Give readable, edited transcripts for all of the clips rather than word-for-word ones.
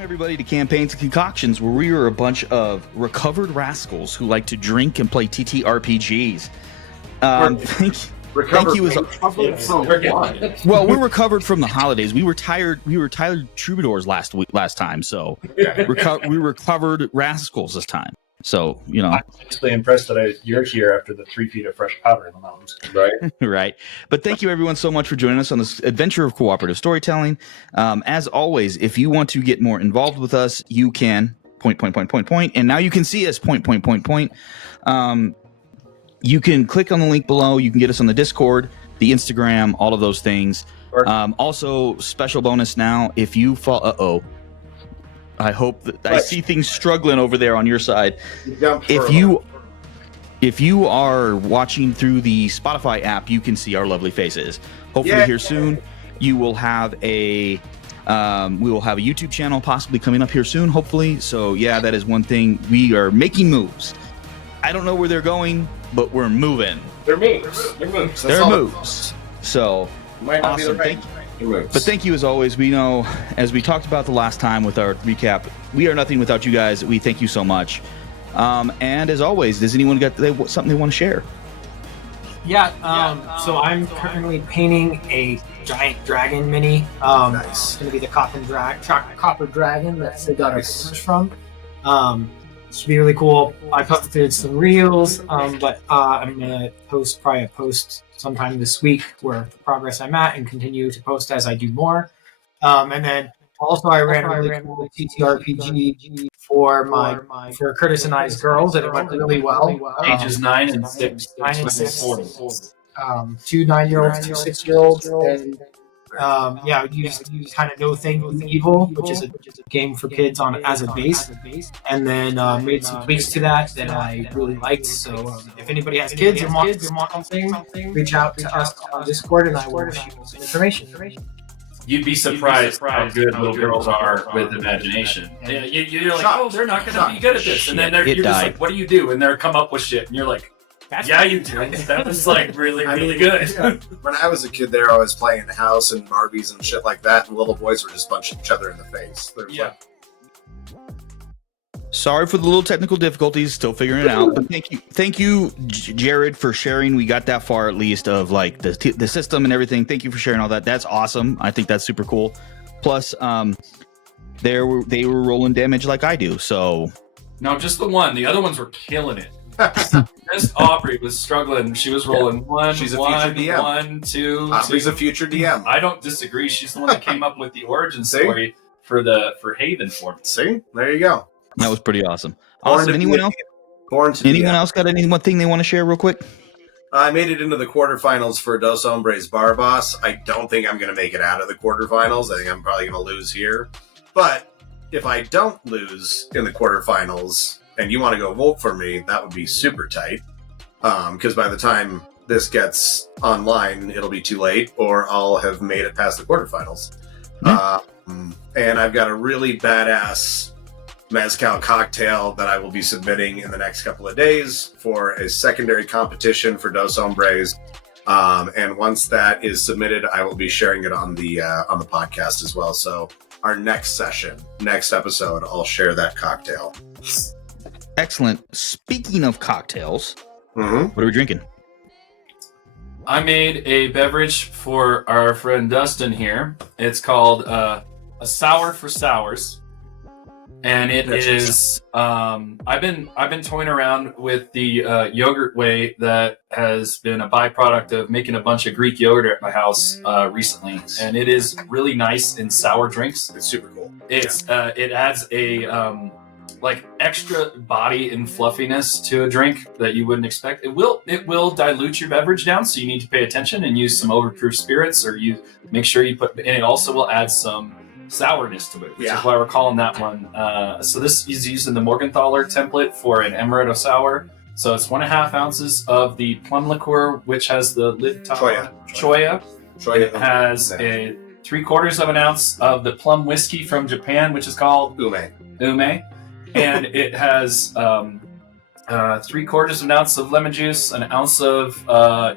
Welcome, everybody, to Campaigns and Concoctions, where we are a bunch of recovered rascals who like to drink and play TTRPGs. Thank you. Well, we're recovered from the holidays. We were tired troubadours last time, so we recovered rascals this time. So, you know, I'm actually impressed that you're here after the 3 feet of fresh powder in the mountains. Right. Right. But thank you, everyone, so much for joining us on this adventure of cooperative storytelling. As always, if you want to get more involved with us, you can point. And now you can see us point. You can click on the link below. You can get us on the Discord, the Instagram, all of those things. Also, special bonus now, if you fall... I hope that I see things struggling over there on your side. If you are watching through the Spotify app, you can see our lovely faces. Hopefully here soon you will have we will have a YouTube channel possibly coming up here soon, hopefully. So yeah, that is one thing. We are making moves. I don't know where they're going, but we're moving. They're moves. They're moves. So might not awesome. Be the right. But thank you as always. We know, as we talked about the last time with our recap, we are nothing without you guys. We thank you so much. And as always, does anyone got something they want to share? So I'm currently painting a giant dragon mini. Nice. It's going to be the copper dragon that they got our orders from. Should be really cool. I posted some reels, but I'm going to post probably a post sometime this week where the progress I'm at and continue to post as I do more. And then also I ran a really cool TTRPG for Curtis and I's girls, and it went really well. Ages 9 and 6. 9 and 6. 2 9-year-olds, 2 6-year-olds, and you kind of know things with evil, which is a game for kids as a base, and then made some tweaks to that I really liked. So if anybody has kids and wants something, reach out to us on Discord, and I will shoot some information. You'd be surprised how good little girls are with imagination. You're like, they're not going to be good at this, and then you're just like, what do you do? And they're come up with shit, and you're like, you do. That was like really good. Yeah. When I was a kid, they were always playing house and Barbies and shit like that, and little boys were just punching each other in the face. Sorry for the little technical difficulties, still figuring it out. But thank you, Jared, for sharing. We got that far at least of like the system and everything. Thank you for sharing all that. That's awesome. I think that's super cool. Plus, they were rolling damage like I do. So no, just the one. The other ones were killing it. Miss Aubrey was struggling. She was rolling one. She's a future DM. 1, 2. Aubrey's a future DM. I don't disagree. She's the one that came up with the origin story for Haven for me. See, there you go. That was pretty awesome. Awesome. Anyone else got one thing they want to share real quick? I made it into the quarterfinals for Dos Hombres Bar Boss. I don't think I'm going to make it out of the quarterfinals. I think I'm probably going to lose here. But if I don't lose in the quarterfinals and you want to go vote for me, that would be super tight. Because by the time this gets online, it'll be too late, or I'll have made it past the quarterfinals. And I've got a really badass mezcal cocktail that I will be submitting in the next couple of days for a secondary competition for Dos Hombres. And once that is submitted, I will be sharing it on the podcast as well. So our next episode, I'll share that cocktail. Excellent. Speaking of cocktails, what are we drinking? I made a beverage for our friend Dustin here. It's called a Sour for Sours, and it is. I've been toying around with the yogurt whey that has been a byproduct of making a bunch of Greek yogurt at my house recently, and it is really nice in sour drinks. It's super cool. It adds a like extra body and fluffiness to a drink that you wouldn't expect. It will dilute your beverage down, so you need to pay attention and use some overproof spirits, or you make sure you put. And it also will add some sourness to it, which is why we're calling that one. So this is using the Morgenthaler template for an amaretto sour. So it's 1.5 ounces of the plum liqueur, which has the lid top Choya. It has a 3/4 of an ounce of the plum whiskey from Japan, which is called Ume. And it has 3/4 of an ounce of lemon juice, an ounce of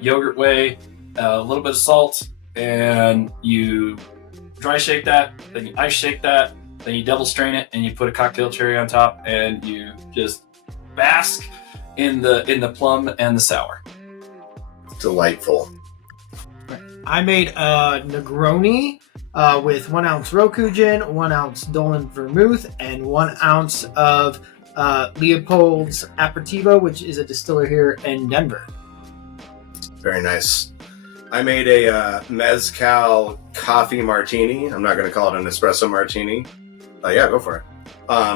yogurt whey, a little bit of salt, and you dry shake that, then you ice shake that, then you double strain it, and you put a cocktail cherry on top, and you just bask in the plum and the sour. Delightful. I made a Negroni with 1 ounce Roku gin, 1 ounce Dolan Vermouth, and 1 ounce of Leopold's Aperitivo, which is a distiller here in Denver. Very nice. I made a mezcal coffee martini. I'm not going to call it an espresso martini. Yeah, go for it.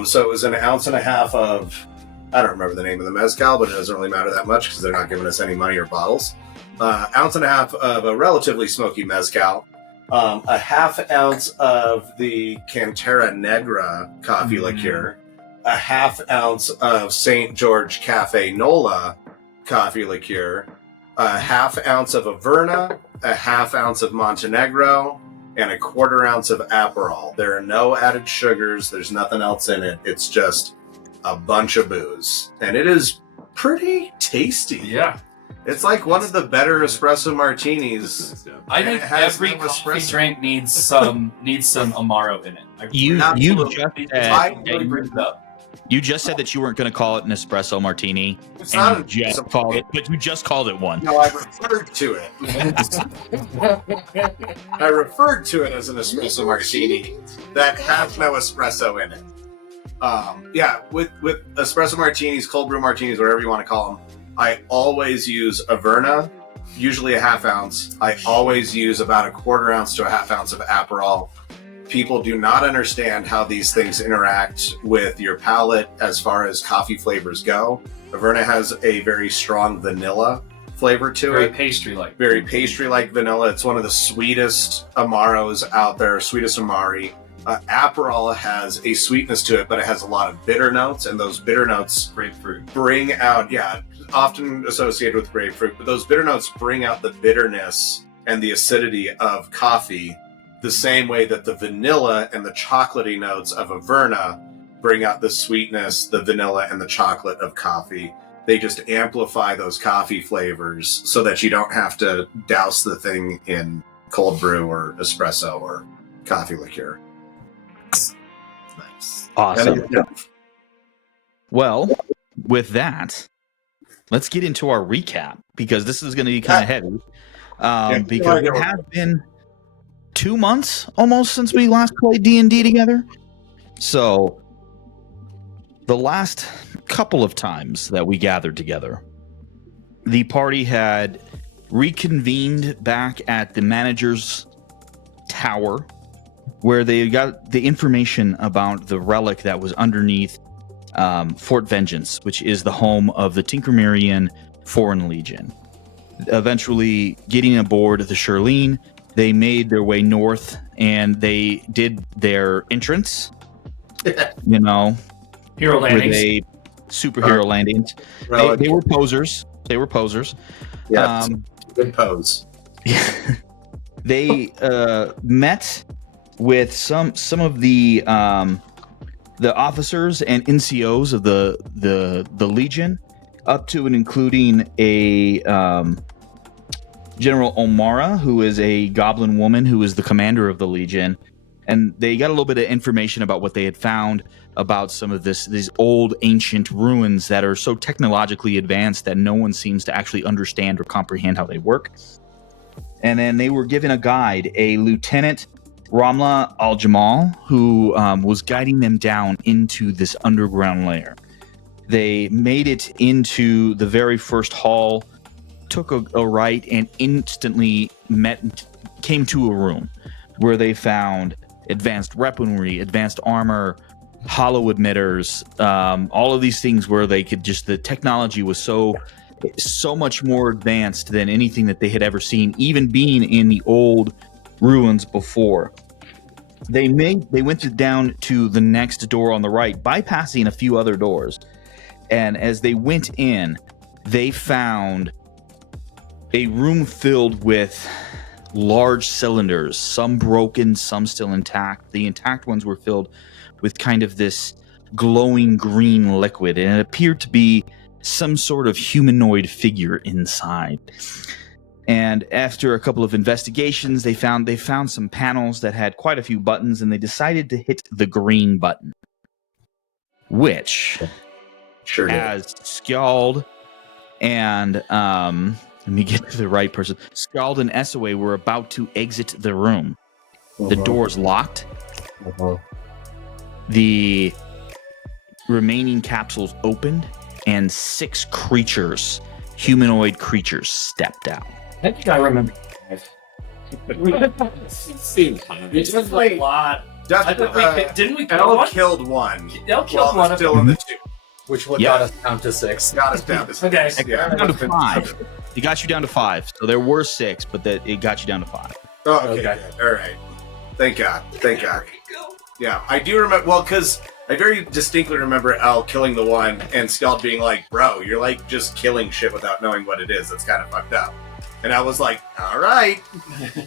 So it was 1.5 ounces of, I don't remember the name of the mezcal, but it doesn't really matter that much because they're not giving us any money or bottles. 1.5 ounces of a relatively smoky mezcal. 1/2 ounce of the Cantera Negra coffee liqueur. 1/2 ounce of St. George Cafe Nola coffee liqueur. 1/2 ounce of Averna, 1/2 ounce of Montenegro, and 1/4 ounce of Aperol. There are no added sugars. There's nothing else in it. It's just a bunch of booze. And it is pretty tasty. Yeah. It's like one of the better espresso martinis. I think every coffee drink needs some Amaro in it. You just said that you weren't going to call it an espresso martini. It's not. You just called it one. No, I referred to it. I referred to it as an espresso martini that has no espresso in it. Yeah, with espresso martinis, cold brew martinis, whatever you want to call them, I always use Averna, usually 1/2 ounce. I always use about 1/4 ounce to 1/2 ounce of Aperol. People do not understand how these things interact with your palate as far as coffee flavors go. Averna has a very strong vanilla flavor to it. Very pastry-like vanilla. It's one of the sweetest Amaros out there, sweetest Amari. Aperol has a sweetness to it, but it has a lot of bitter notes, and those bitter notes bring out, often associated with grapefruit, but those bitter notes bring out the bitterness and the acidity of coffee the same way that the vanilla and the chocolatey notes of Averna bring out the sweetness, the vanilla, and the chocolate of coffee. They just amplify those coffee flavors so that you don't have to douse the thing in cold brew or espresso or coffee liqueur. Nice. Awesome. Well, with that, let's get into our recap, because this is going to be kind of heavy. Because it has been 2 months almost since we last played D&D together. So the last couple of times that we gathered together, the party had reconvened back at the manager's tower, where they got the information about the relic that was underneath Fort Vengeance, which is the home of the Tinkermerian Foreign Legion. Eventually getting aboard the Shirlene, they made their way north, and they did their entrance. Hero landings. Superhero landings. They were posers. Yeah, good pose. They met with some of the officers and NCOs of the Legion, up to and including a General O'Mara, who is a goblin woman who is the commander of the Legion. And they got a little bit of information about what they had found about some of these old ancient ruins that are so technologically advanced that no one seems to actually understand or comprehend how they work. And then they were given a guide, a Lieutenant Ramla Al-Jamal, who was guiding them down into this underground lair. They made it into the very first hall, took a right, and instantly came to a room where they found advanced weaponry, advanced armor, hollow emitters, all of these things where they could the technology was so much more advanced than anything that they had ever seen, even being in the old ruins before. They went down to the next door on the right, bypassing a few other doors. And as they went in, they found a room filled with large cylinders, some broken, some still intact. The intact ones were filled with kind of this glowing green liquid, and it appeared to be some sort of humanoid figure inside. And after a couple of investigations, they found some panels that had quite a few buttons, and they decided to hit the green button, which, as Skald and let me get to the right person. Skald and Esaway were about to exit the room. The door's locked. The remaining capsules opened, and 6 creatures, humanoid creatures, stepped out. I think I remember. It's just like a lot. Didn't we kill Elle one? killed one. Elle killed one. Still in the 2. Which one got us down to 6? Got us down to 6. Okay. Yeah. Down to 5. It got you down to 5. So there were 6, but it got you down to 5. Oh, okay. Good. All right. Thank God. Thank God. Yeah, I do remember. Well, because I very distinctly remember Elle killing the one and Skald being like, "Bro, you're like just killing shit without knowing what it is. That's kind of fucked up." And I was like, "All right,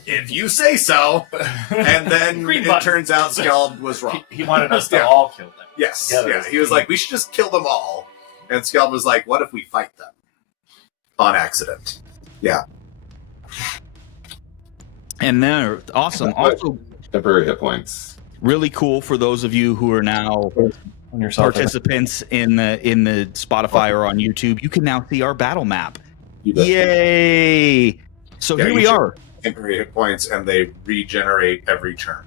if you say so." And then it turns out Skald was wrong. He wanted us to all kill them. Yes. Yeah. He was like, "We should just kill them all." And Skald was like, "What if we fight them on accident?" Yeah. And they're awesome. Also, temporary hit points. Really cool for those of you who are now participants in the Spotify or on YouTube. You can now see our battle map. Yay! So here we are. Temporary hit points, and they regenerate every turn.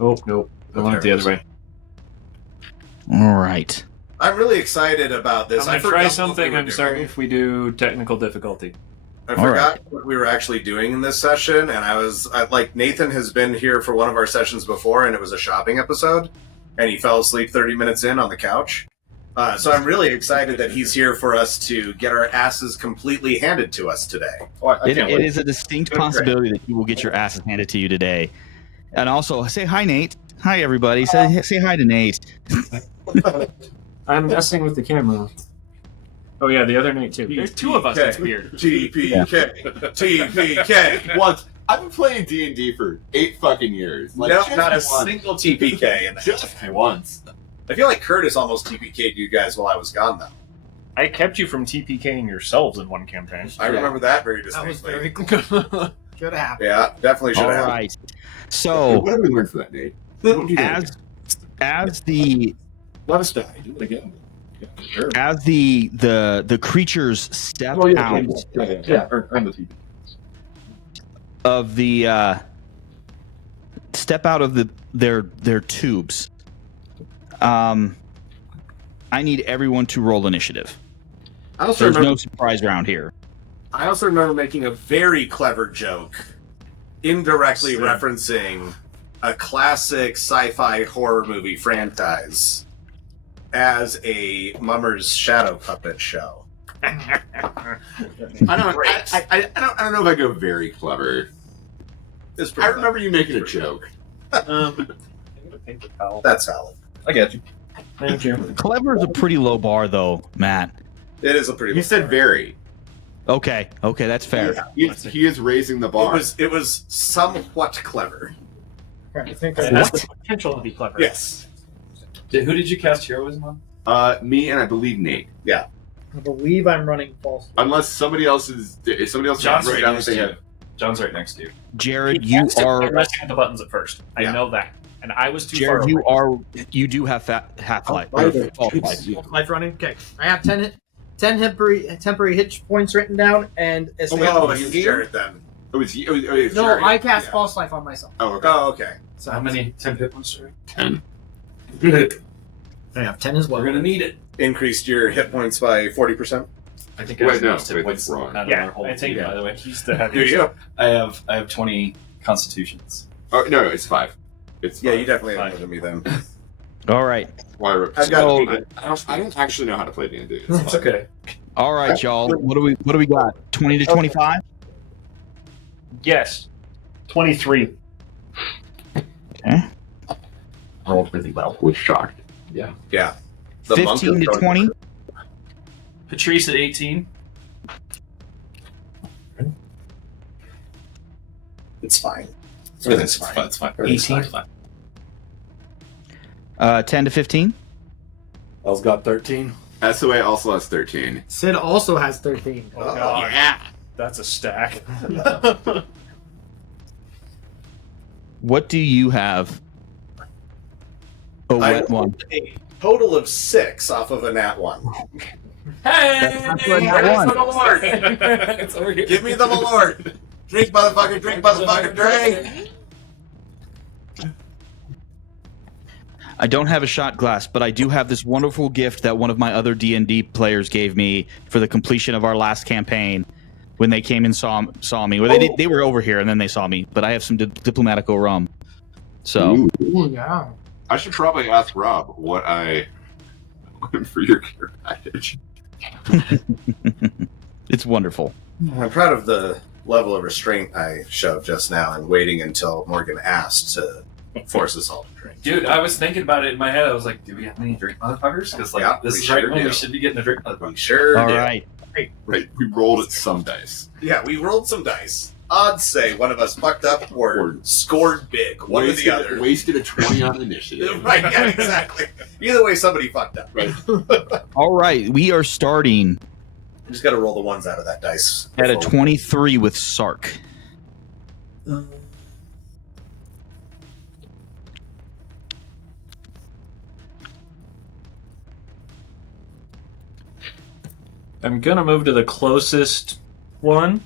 Oh, nope. I want it the other way. All right. I'm really excited about this. I'm going to try something. I'm sorry if we do technical difficulty. I forgot what we were actually doing in this session, and I like, Nathan has been here for one of our sessions before, and it was a shopping episode, and he fell asleep 30 minutes in on the couch. So I'm really excited that he's here for us to get our asses completely handed to us today. It is a distinct possibility that you will get your asses handed to you today. And also, say hi, Nate. Hi, everybody. Say hi to Nate. I'm messing with the camera. Oh yeah, the other Nate too. There's 2 of us. That's weird. TPK. TPK. Once I've been playing D&D for 8 fucking years. Like, no, not a single TPK in just once. I feel like Curtis almost TPK'd you guys while I was gone, though. I kept you from TPKing yourselves in one campaign. I remember that very That was distinctly. very cool. Should have happened. Yeah, definitely should All have. right. So, what have we learned for that, Nate? as the Let us die. Do it again. Sure. as the creatures step out I'm the TV. of the step out of their tubes, I need everyone to roll initiative. There's no surprise round here. I also remember making a very clever joke, indirectly referencing a classic sci-fi horror movie franchise as a Mummer's Shadow Puppet show. I don't know if I go very clever. I remember you making a joke. That's valid. I get you. Thank you. Clever is a pretty low bar, though, Matt. It is a pretty. You said very. Okay, that's fair. He is raising the bar. It was somewhat clever. I think It has the potential to be clever. Yes. Who did you cast heroism on? Me and I believe Nate. Yeah. I believe I'm running false. Unless somebody else is. If somebody else John's is right down next they to you. have. John's right next to you. Jared, He you casted by are pressing the buttons at first. I Yeah. know that, and I was too far Jared. away. You do have half-life. Life running. Okay, I have 10 temporary hit points written down, and as Oh, it's Jared then. It was Jared. no, I cast Yeah. false life on myself. Oh, okay. Oh, okay. So How many 10 hit points? Sorry. 10. I have 10 as well. We're gonna need it. Increased your hit points by 40%. I think Wait, I have no, most hit wait, points that's wrong. out of Yeah, our whole I think, team, by the way. He's the Do heaviest. you? I have 20 constitutions. Oh no, it's 5. It's Yeah, 5. you definitely have Fine. more than me then. All right, Why, I've got- I don't actually know how to play D&D. It's okay. all right, y'all. What do we got? 20 to 25. Yes. 23. Okay. Rolled really well. Was shocked. Yeah. The monk 15 is to going- 20. Patrice at 18. It's fine. Everything's fine. It's fine. Everything's 18. fine. 10 to 15. Elle's got 13. SOA also has 13. Sid also has 13. Oh, God. Yeah. That's a stack. What do you have? A wet one. A total of 6 off of a nat 1. Hey! That's what I want. It's over here. Give me the Malort. Drink, motherfucker, drink. I don't have a shot glass, but I do have this wonderful gift that one of my other D&D players gave me for the completion of our last campaign when they came and saw me. Well, they were over here and then they saw me, but I have some Diplomatico rum. So, Ooh, yeah. I should probably ask Rob what I want for your care package. it's wonderful. I'm proud of the level of restraint I showed just now and waiting until Morgan asked to force us all to drink. Dude, I was thinking about it in my head. I was like, do we have any drink motherfuckers? Because this is right when we should be getting a drink motherfucker. We sure All did. right. Right, we rolled at some dice. Yeah, we rolled some dice. Odds say one of us fucked up or scored big. One or the other. Wasted a 20 on initiative. Right, yeah, exactly. Either way, somebody fucked up. Right. All right. We are starting You just got to roll the ones out of that dice. at a 23 with Sark. I'm gonna move to the closest one.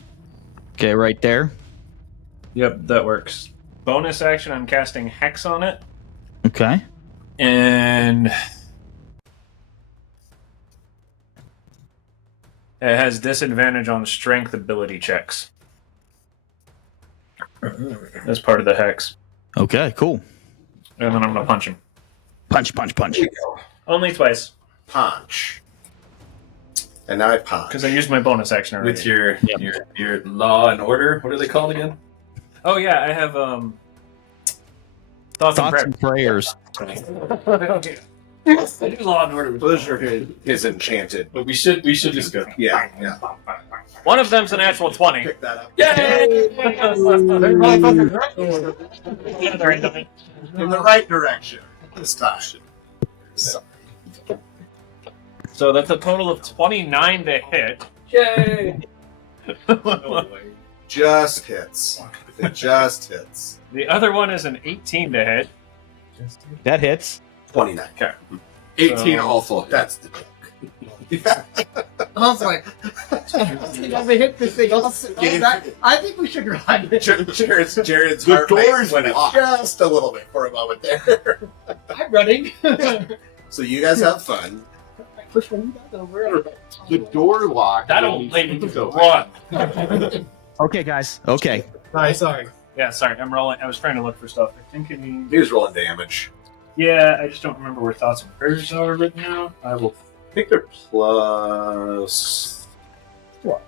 Okay, right there. Yep, that works. Bonus action, I'm casting Hex on it. Okay. And it has disadvantage on strength ability checks. That's part of the Hex. Okay, cool. And then I'm gonna punch him. Punch. Only twice. Punch. And now I punch. Because I used my bonus action already. With your law and order. What are they called again? Oh yeah, I have thoughts and prayers. I do law and order. Pleasure is enchanted. But we should just go. Yeah. One of them's a natural 20. Pick that up. Yay! In the right direction this time. So that's a total of 29 to hit. Yay! Just hits. It just hits. The other one is an 18 to hit. That hits. 29. Okay. 18 also. That's the joke. Yeah. I was like, you haven't hit this thing. I think we should run. Jared's The heart rate door's went up locked. just a little bit for a moment there. I'm running. So you guys have fun. Push one back over. The door locked. That old lady can run. Okay, guys. Okay. Sorry. Yeah, sorry, I'm rolling. I was trying to look for stuff. I think it means. He was rolling damage. Yeah, I just don't remember where thoughts and prayers are written now. I will. I think they're plus. What?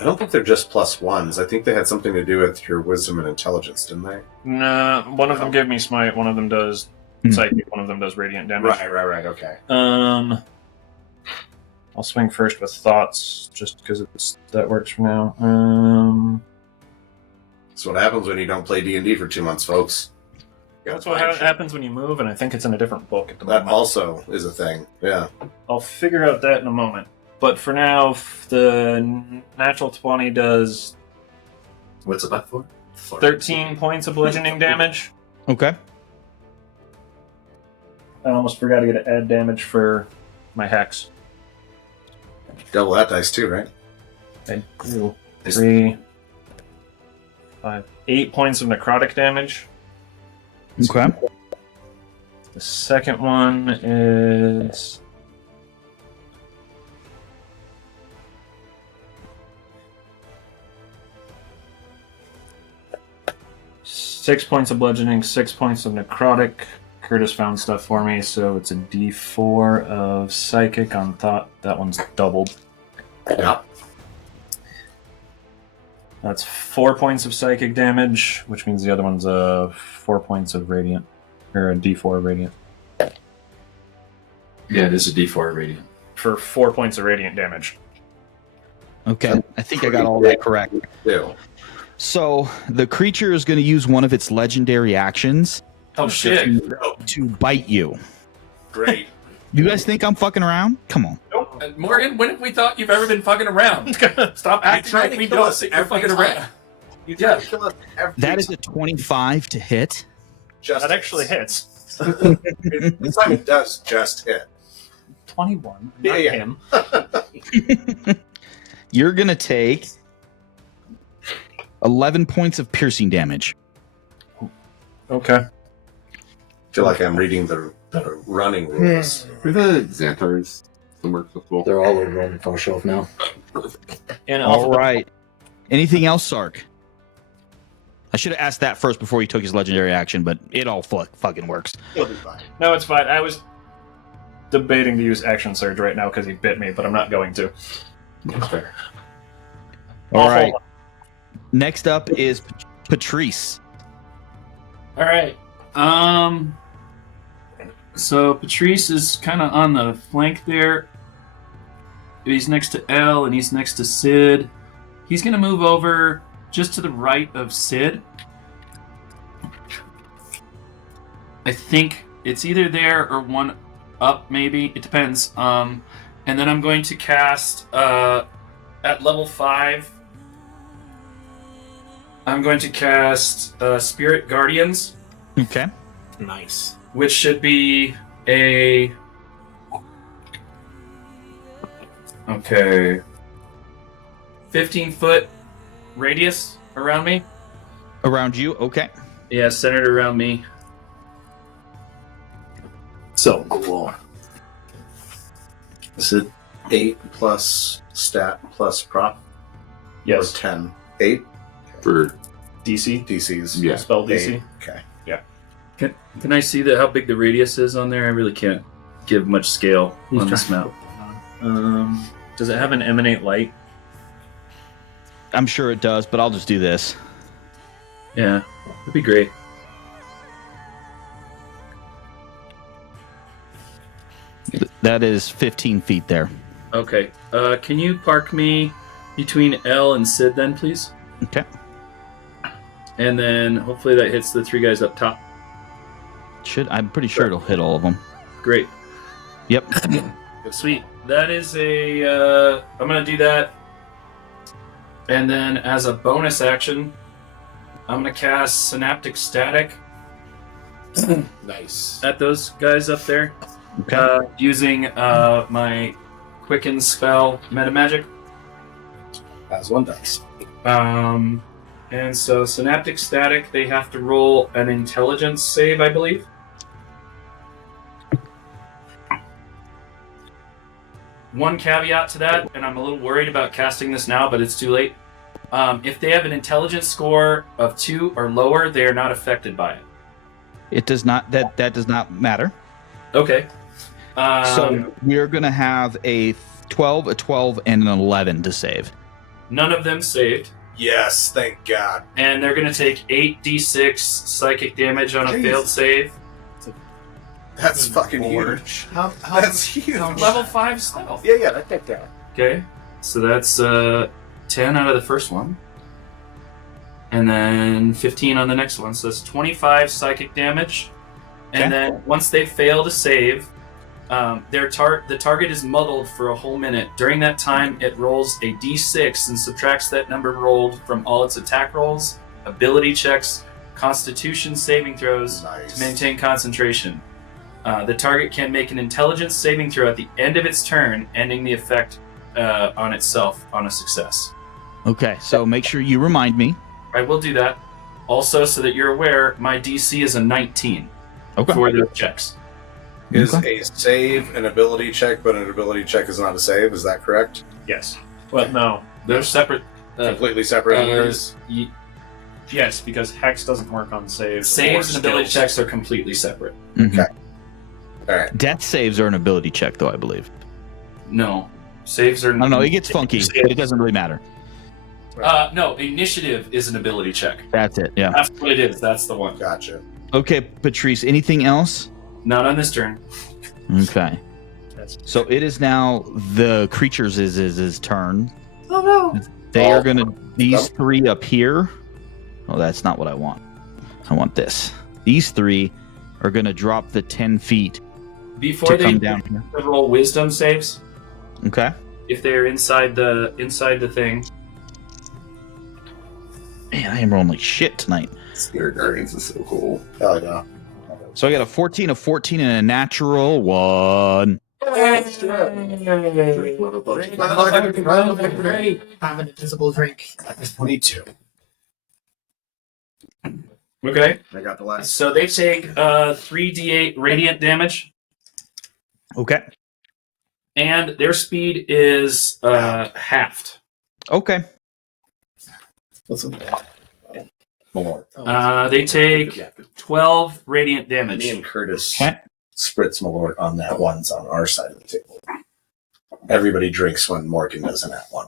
I don't think they're just plus ones. I think they had something to do with your wisdom and intelligence, didn't they? Nah, one of them gave me smite. One of them does psychic. One of them does radiant damage. Right. Okay. I'll swing first with thoughts, just because that works for now. That's what happens when you don't play D&D for 2 months, folks. That's what happens when you move, and I think it's in a different book at the That moment. also is a thing. Yeah. I'll figure out that in a moment. But for now, the natural 20 does What's it back for? 13 points of bludgeoning damage. Okay. I almost forgot to get add damage for my hex. Double that dice too, right? I do 3, 5, 8 points of necrotic damage. Okay. The second one is 6 points of bludgeoning, 6 points of necrotic. Curtis found stuff for me, so it's a D4 of psychic on thought. That one's doubled. Yeah. That's 4 points of psychic damage, which means the other one's 4 points of radiant, or a D4 of radiant. Yeah, it is a D4 radiant. For 4 points of radiant damage. Okay. I think I got all that correct. Ew. So the creature is going to use one of its legendary actions Oh shit! to bite you. Great. You guys think I'm fucking around? Come on. Nope. Morgan, when have we thought you've ever been fucking around? Stop acting like we don't think you're fucking around. You try to kill us every That is a 25 to hit. Just That actually hits. This time it does just hit. 21. Yeah, Not yeah. him. You're going to take 11 points of piercing damage. Okay. I feel like I'm reading the running rules. Are the Xanthars somewhere accessible? They're all over on the far shelf now. And All right. Anything else, Sark? I should have asked that first before he took his legendary action, but it all fucking works. It'll be fine. No, it's fine. I was debating to use action surge right now because he bit me, but I'm not going to. That's fair. All right. Next up is Patrice. All right. So Patrice is kind of on the flank there. He's next to L and he's next to Sid. He's going to move over just to the right of Sid. I think it's either there or one up, maybe. It depends. And then I'm going to cast at level 5. I'm going to cast Spirit Guardians, Okay. Nice. which should be a 15-foot radius around me. Around you? Okay. Yeah, centered around me. So cool. Is it 8 plus stat plus prop? Yes. Or 10? 8 For DC. DCs. yeah. Spell DC. 8. Okay. Can I see how big the radius is on there? I really can't give much scale on this map. Does it have an emanate light? I'm sure it does, but I'll just do this. Yeah, that'd be great. That is 15 feet there. Okay. Can you park me between L and Sid then, please? Okay. And then hopefully that hits the 3 guys up top. I'm pretty sure it'll hit all of them. Great. Yep. Sweet. That is a... I'm going to do that. And then as a bonus action, I'm going to cast Synaptic Static Nice. at those guys up there. Okay. Using my Quicken spell, Metamagic. As one does. And so Synaptic Static, they have to roll an intelligence save, I believe. One caveat to that, and I'm a little worried about casting this now, but it's too late. If they have an intelligence score of 2 or lower, they are not affected by it. It does not. That does not matter. Okay. So we're gonna have a 12, a 12, and an 11 to save. None of them saved. Yes, thank God. And they're going to take 8d6 psychic damage on a Jeez. failed save. That's fucking Lord. huge. How That's huge. Level 5 stealth. Yeah, that take that. Okay. So that's 10 out of the first one. And then 15 on the next one. So that's 25 psychic damage. And Okay. then once they fail to save, the target is muddled for a whole minute. During that time, it rolls a d6 and subtracts that number rolled from all its attack rolls, ability checks, constitution saving throws Nice. to maintain concentration. The target can make an intelligence saving throw at the end of its turn, ending the effect on itself on a success. Okay. So make sure you remind me. I will do that. Also, so that you're aware, my DC is a 19 Okay. for those checks. Is Okay. a save an ability check, but an ability check is not a save? Is that correct? Yes. Well, no. They're separate. Completely separate entities? Yes, because Hex doesn't work on saves. Saves or and ability skills. checks are completely separate. Mhm. Okay. All right. Death saves are an ability check, though, I believe. No. Saves are... I don't know. It gets funky, but it doesn't really matter. No, initiative is an ability check. That's it. Yeah. That's what it is. That's the one. Gotcha. Okay, Patrice. Anything else? Not on this turn. Okay. So it is now the creatures' turn. Oh no! They Oh. are gonna these 3 up here. Oh, that's not what I want. I want this. These 3 are gonna drop the 10 feet Before to they come down here. roll wisdom saves, Okay. If they're inside the thing. Man, I am rolling like shit tonight. Spirit Guardians is so cool. Hell yeah. So I got a 14, a 14, and a natural 1. Have an invisible drink. That's 22. Okay. I got the last. So they take 3d8 radiant damage, Okay. and their speed is halved. Okay. They take 12 radiant damage. Me and Curtis Okay. spritz Malort on that one's on our side of the table. Everybody drinks when Morgan does an at 1.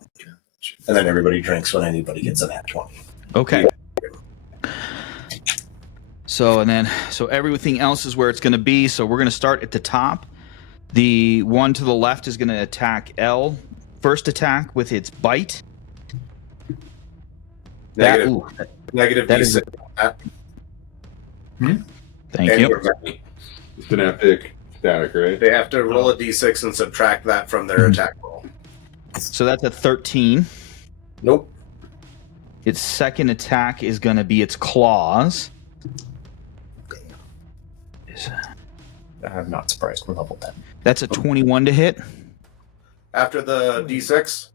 And then everybody drinks when anybody gets an at 20. Okay. So everything else is where it's going to be. So we're going to start at the top. The one to the left is going to attack L. First attack with its bite. Negative. Negative that D6. Thank And you. we're ready. It's an epic static, right? They have to roll a D6 and subtract that from their attack roll. So that's a 13. Nope. Its second attack is going to be its claws. I'm not surprised. We're level 10. That's a 21 to hit. After the D6?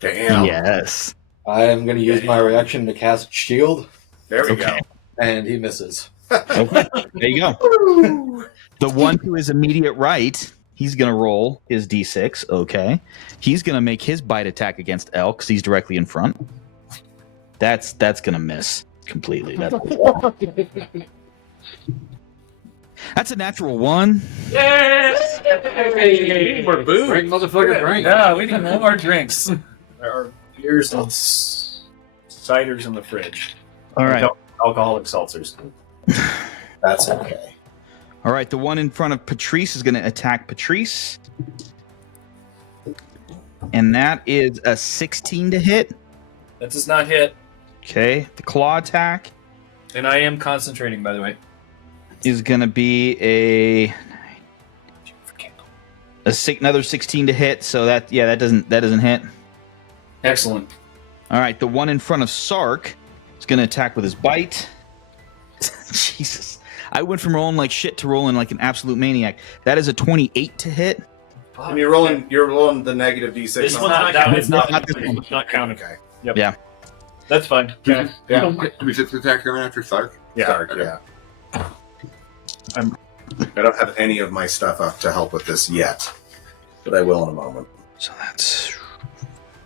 Damn. Yes. I am going to use my reaction to cast shield, There we Okay. and he misses. Okay. There you go. The one to his immediate right, he's going to roll his D6. Okay. He's going to make his bite attack against L because he's directly in front. That's going to miss completely. That's a natural 1. Yay! We're booed. Drink, motherfucker, drink. Yeah, we need more drinks. There are beers and ciders in the fridge. All right. Alcoholic seltzers. That's okay. All right. The one in front of Patrice is going to attack Patrice. And that is a 16 to hit. That does not hit. Okay. The claw attack And I am concentrating, by the way. is going to be another 16 to hit. So that doesn't hit. Excellent. All right, the one in front of Sark is going to attack with his bite. Jesus. I went from rolling like shit to rolling like an absolute maniac. That is a 28 to hit. And you're rolling the negative D6. This on one's that. not down. It's not this one. It's not counted. Okay. Yep. Yeah. That's fine. Okay. Yeah. Do we just attack going after Sark? Yeah. Dark, Okay. yeah. I'm- I don't have any of my stuff up to help with this yet, but I will in a moment. So that's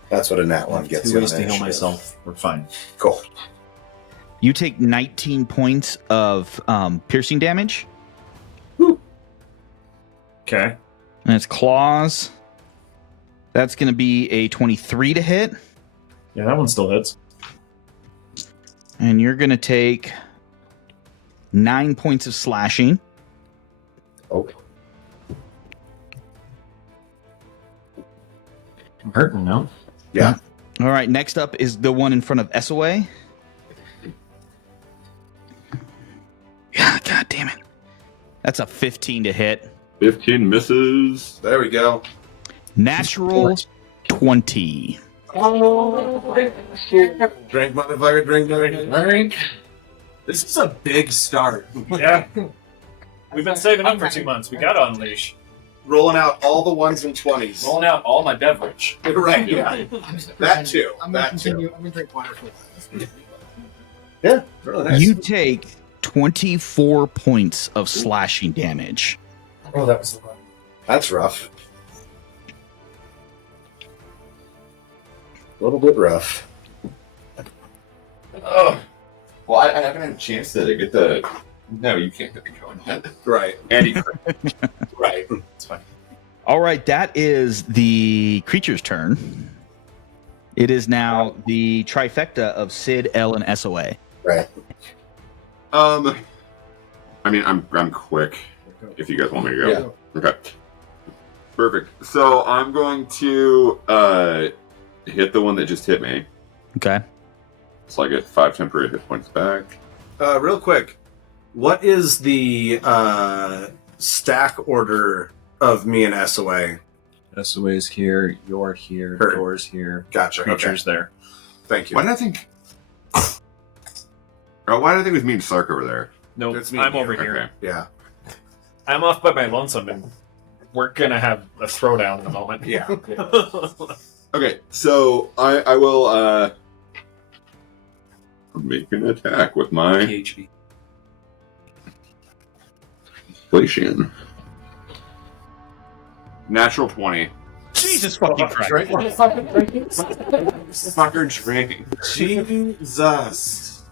That's what a nat 1 gets Two you. ways on to heal initiative. myself. We're fine. Cool. you take 19 points of piercing damage, Okay. and its claws. That's going to be a 23 to hit, Yeah, that one still hits. and you're going to take 9 points of slashing. Oh. I'm hurting now. Yeah. All right, next up is the one in front of SOA. Yeah, God damn it. That's a 15 to hit. 15 misses. There we go. Natural 20. Drink, motherfucker, drink. Drink. This is a big start. Yeah. We've been saving up for 2 months. We got to unleash. Rolling out all the 1s and 20s. Rolling out all my beverage. Right, yeah. That too. I'm gonna That continue. too. I'm gonna drink water for a while. Yeah, really nice. You take 24 points of slashing damage. Oh, that was the one. That's rough. A little bit rough. Oh. Well, I haven't had a chance to get the... No, you can't get me going yet. Right. Andy. Right. It's fine. All right, that is the creature's turn. It is now the trifecta of Sid, L, and SOA. Right. I mean, I'm quick. If you guys want me to go. Okay. Perfect. So I'm going to hit the one that just hit me. Okay. So I get 5 temporary hit points back. Real quick, what is the stack order of me and SOA? SOA's here, you're here, Heard. door's here, Gotcha. creature's there. Thank you. Why did I think? Why did I think it was me and Sark over there? No, That's me I'm and you. over here. Okay. Yeah. I'm off by my lonesome, and we're gonna have a throwdown in a moment. Yeah. Okay, so I will make an attack with my PHP. inflation. Natural 20. Jesus fucking Christ. Fucker drinking. Jesus.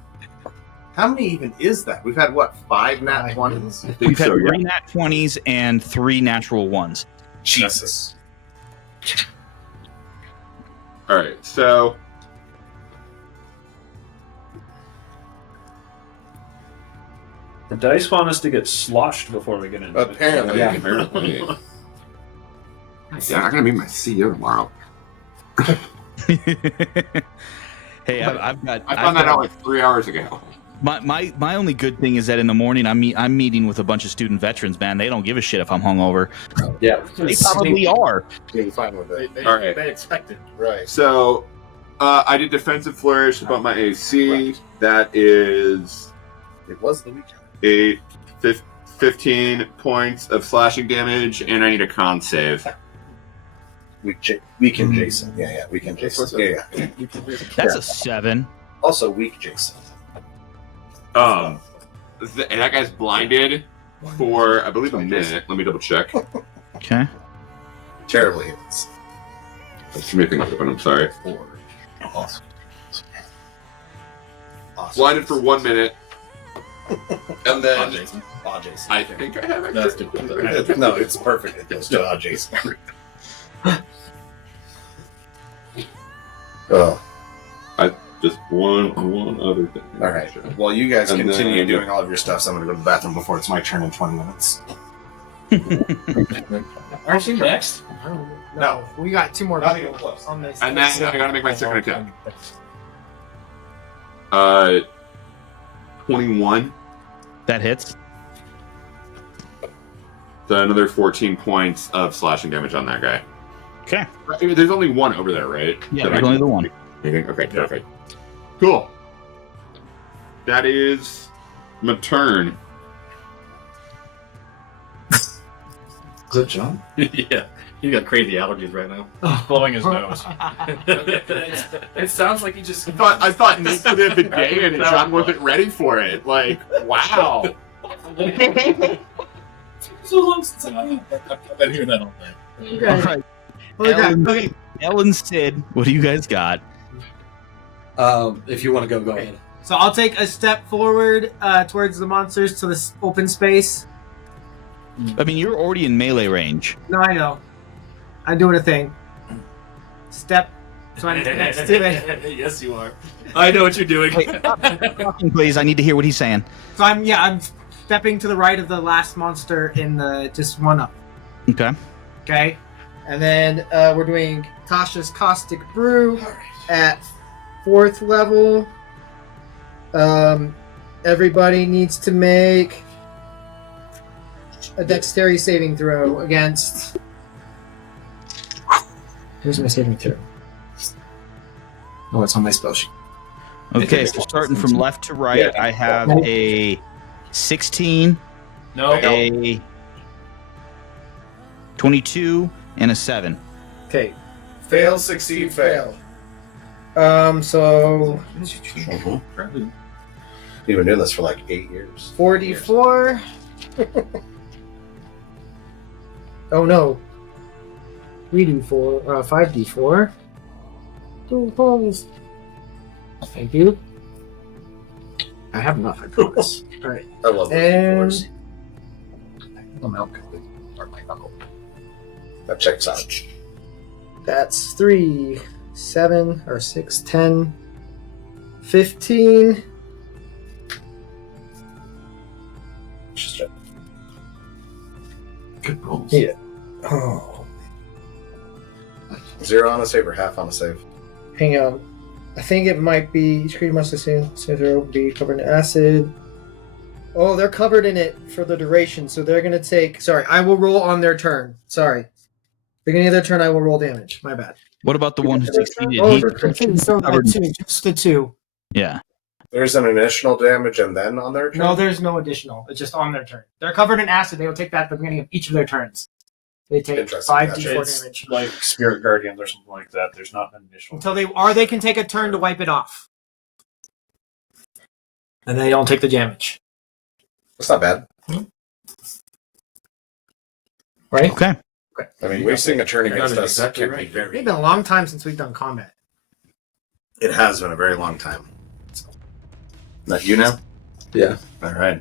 How many even is that? We've had, what, 5 nat 20s? I think We've had so, 3 nat 20s and 3 natural ones. Jesus. Alright, so The dice want us to get sloshed before we get into it. Apparently. Yeah. apparently. Yeah, I'm gonna meet my CEO tomorrow. Hey, I've got. I found that out like 3 hours ago. My only good thing is that in the morning I'm meeting with a bunch of student veterans. Man, they don't give a shit if I'm hungover. Yeah. They probably are. Being fine with it. All right. They expect it. Right. So, I did defensive flourish about my AC. That is It was the weekend. 15 points of slashing damage, and I need a con save. Weekend Jason. Yeah, weekend Jason. Yeah. That's a 7. Also, weak Jason. That guy's blinded for, I believe, a minute. Let me double check. Okay. Terribly hits. Too many things open, I'm sorry. Awesome. Blinded for 1 minute. And then Jason. Jason. I think I have That's extra. no, it's perfect. It goes to Jason. Oh, Just one other thing. all right. Well, you guys And continue then- doing all of your stuff, so I'm going to go to the bathroom before it's my turn in 20 minutes. Aren't you next? No. We got 2 more Not people even close. on this. And then I gotta make my second attack. 21. That hits. So another 14 points of slashing damage on that guy. Okay. There's only one over there, right? Yeah, That there's I- only the one. Okay, perfect. Cool. That is my turn. Is it John? Yeah, you got crazy allergies right now. Blowing his nose. It sounds like he just. I thought Nick did it the day and John wasn't ready for it. Like, wow. So long since I've been hearing that all day. All right. Okay. Ellen, Sid, what do you guys got? If you want to go ahead. So I'll take a step forward towards the monsters to this open space. I mean, you're already in melee range. No, I know. I'm doing a thing. Step. So I'm next to it. Yes, you are. I know what you're doing. Talking, please. I need to hear what he's saying. So I'm stepping to the right of the last monster in the just one up. Okay. Okay. And then we're doing Tasha's Caustic Brew at 4th level. Everybody needs to make a dexterity saving throw against. Here's my saving throw. Oh, it's on my spell sheet. Okay, so starting from left to right, I have a 16, No. a 22, and a 7. Okay. Fail, succeed, fail. So You've been doing this for like 8 years. 44. Oh no. 3d4, 5d4. 2 points. Thank you. I have enough, I promise. Alright. I love And those That checks out. that's 3, 7, or 6, 10, 15. Just check. Good rolls. Yeah. Oh. 0 on a save or half on a save? Hang on. I think it might be each creature must be covered in acid. Oh, they're covered in it for the duration, so they're gonna take. Sorry, I will roll on their turn. Sorry, Beginning of their turn, I will roll damage. My bad. What about the one who succeeded? Oh, He- just the 2. yeah. There's an additional damage and then on their turn? No, there's no additional. It's just on their turn. They're covered in acid. They will take that at the beginning of each of their turns. They take Interesting, 5d4 It's damage. like Spirit Guardians or something like that. There's not an initial. Until they can take a turn to wipe it off. And they don't take the damage. That's not bad. Right? Okay. I mean, wasting a turn against us exactly can be right. It's very... been a long time since we've done combat. It has been a very long time. Not you now? Yeah. All right.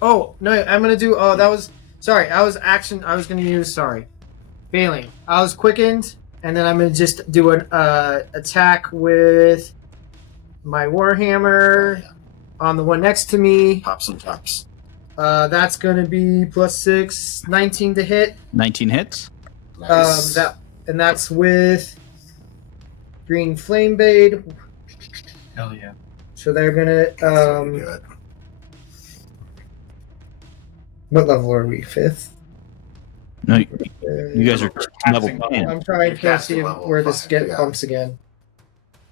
Oh, no, I'm going to do... Oh, that was... Sorry, I was going to use... Sorry. Failing. I was quickened, and then I'm going to just do an attack with my Warhammer on the one next to me. Pop some tops. That's going to be +6, 19 to hit. 19 hits. Nice. That's with Green Flame Blade. Hell yeah. So they're gonna Do it. what level are we? 5th? No, you guys are level 10. I'm trying You're to casting see level where this 5, yeah. bumps again.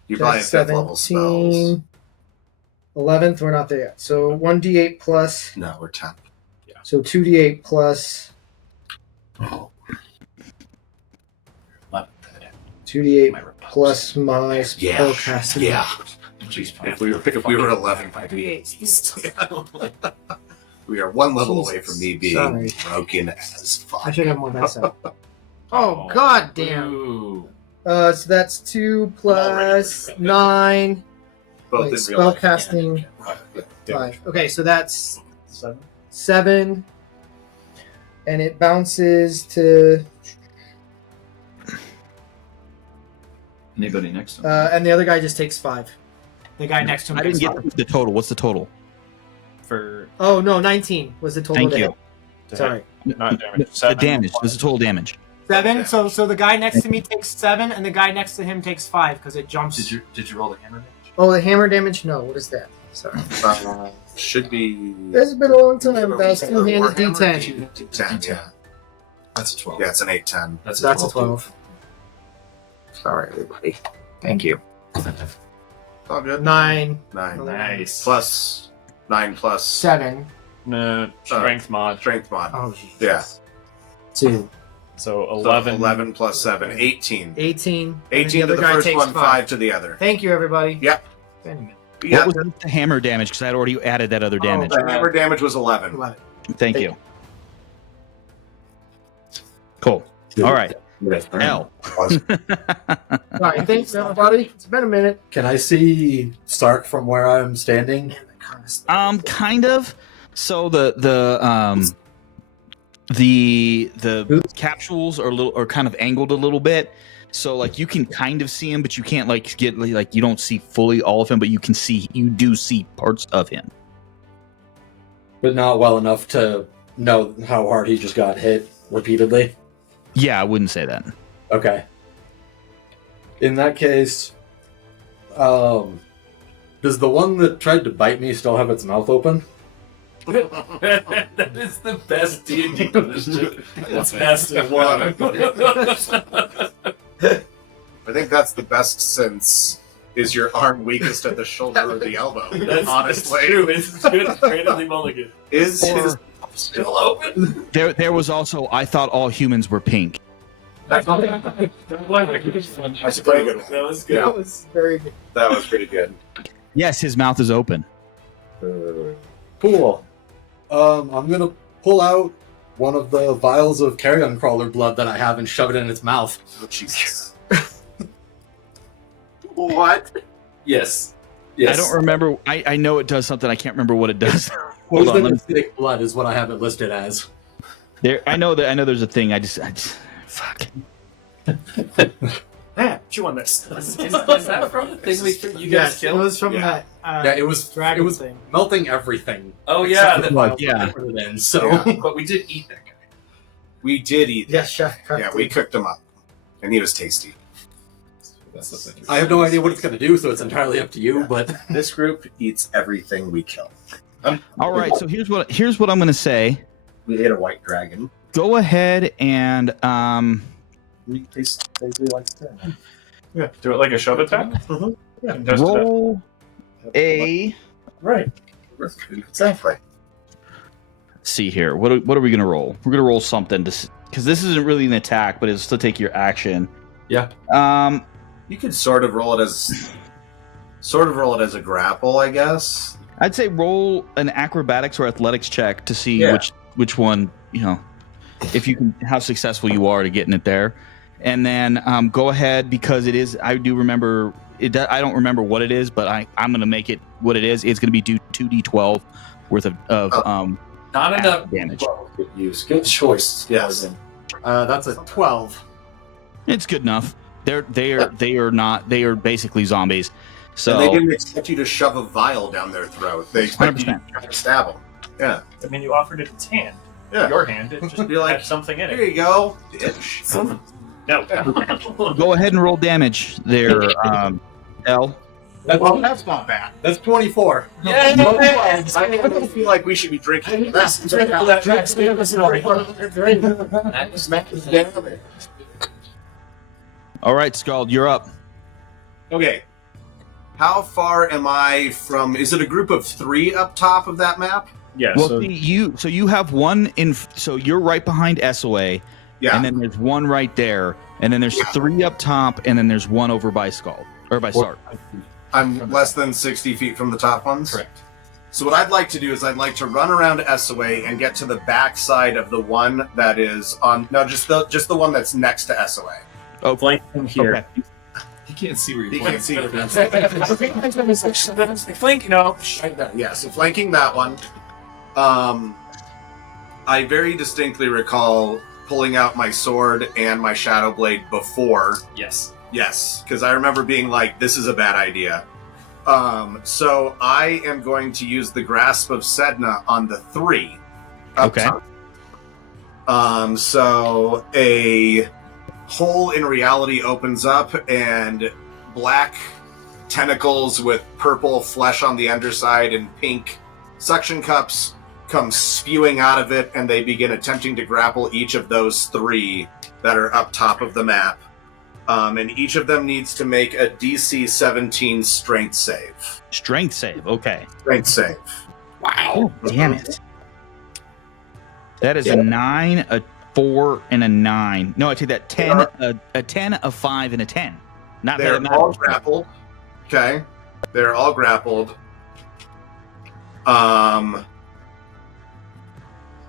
You probably have 5th level spells. 11th, we're not there yet. So 1d8 plus, No, we're 10. so 2d8 plus Oh. 2d8 plus my Yeah. spellcasting. Yeah. If we were 11, we are one level away from me being Sorry. broken as fuck. I should have more dice out. Oh, god damn. Ooh. So that's 2 plus 9. Both Wait, in real life. spellcasting 5. Okay, so that's 7. 7. And it bounces to... Anybody next? and the other guy just takes 5. The guy next to him I didn't takes get 5. the total. What's the total? For Oh, no, 19 was the total Thank to you. hit. Sorry. not damage. The damage. What's the total damage? 7, so the guy next to me takes 7, and the guy next to him takes 5, because it jumps... Did you roll the hammer damage? Oh, the hammer damage? No, what is that? Sorry. Should be. It's been a long time. That's 2-handed D10. D10, yeah. That's a 12. Yeah, it's an 8-10. That's That's a 12. Sorry, everybody. Thank you. All good. 9, 9. Nice. Plus 9 plus 7. No, strength mod. strength mod. Oh, jeez. Yeah. 2. So So 11. 11 plus 7. 18. 18. 18 to the guy first takes one, 5 to the other. Thank you, everybody. Yep. What was the hammer damage? Because I had already added that other damage. The hammer damage was 11. 11. Thank you. Cool. All right. L. Alright, thanks, everybody. It's been a minute. Can I see Stark from where I'm standing? Kind of. So the capsules are kind of angled a little bit. So like you can kind of see him, but you can't like get like you don't see fully all of him, but you do see parts of him. But not well enough to know how hard he just got hit repeatedly. Yeah, I wouldn't say that. Okay. In that case, does the one that tried to bite me still have its mouth open? That is the best D&D question. That's Master 1. I think that's the best since is your arm weakest at the shoulder or the elbow? That's honestly. It's true. It's good as Brandon Mulligan. Is his Still open? There was also I thought all humans were pink. That's pretty good. That was good. Yeah. That was very good. That was pretty good. Yes, his mouth is open. Cool. I'm gonna pull out one of the vials of carrion crawler blood that I have and shove it in its mouth. Oh, Jesus. What? Yes. Yes. I don't remember. I know it does something. I can't remember what it does. Hold on. Poison acidic blood is what I have it listed as. I know there's a thing. I just fuck. Man, chew on this. Is that from the thing you guys Yes, it killed? was from Yeah. that Yeah, it was dragon it was thing. melting everything. Oh yeah, Except for that, the vials yeah. that I put it in, so Yeah. but we did eat that guy. We did eat. Yes, Chef. Yeah, we cooked him up, and he was tasty. I have no idea what it's gonna do, so it's entirely up to you, but This group eats everything we kill. All right. So here's what I'm going to say. We ate a white dragon. Go ahead and basically like that. Yeah. Do it like a shove attack. Yeah. Contested Roll a. Right. Exactly. See here. What are we gonna roll? We're gonna roll something to because this isn't really an attack, but it's to take your action. Yeah. You could sort of roll it as a grapple, I guess. I'd say roll an acrobatics or athletics check to see Yeah. which one, if you can, how successful you are to getting it there, and then go ahead because it is. I do remember it. I don't remember what it is, but I'm gonna make it what it is. It's gonna be 2d12 worth of Not enough damage. Good use. Good choice. Yes. That's a 12. It's good enough. They are basically zombies. So And they didn't expect you to shove a vial down their throat. They expect you to try to stab them. Yeah. I mean, you offered it its hand. Yeah. Your hand. It just You're like, had something in Here it. you go, bitch. No. go ahead and roll damage there, L. That's not bad. That's 24. I feel like we should be drinking less. All right, Scald, you're up. Okay. How far am I from? Is it a group of 3 up top of that map? Yeah. Well, So you have one in. So you're right behind SOA, Yeah. and then there's one right there, and then there's 3 up top, and then there's one over by Scald or by Sark. I'm less than 60 feet from the top ones? Correct. So what I'd like to do is I'd like to run around SOA and get to the back side of the one that is on. No, just the one that's next to SOA. Oh, flank him here. okay. You can't see where You you're can't see it. Flank, no. Yeah, so flanking that one. I very distinctly recall pulling out my sword and my shadow blade before. Yes. Yes, because I remember being like, this is a bad idea. So I am going to use the Grasp of Sedna on the 3. Up Okay. top. So a hole in reality opens up and black tentacles with purple flesh on the underside and pink suction cups come spewing out of it, and they begin attempting to grapple each of those 3 that are up top of the map. And each of them needs to make a DC 17 strength save. Strength save. Okay. Strength save. Wow. Damn it. That is a 9, a 4, and a 9. No, I take that 10, a 10, a 5, and a 10. Not that They're it all matters. grappled. Okay. They're all grappled.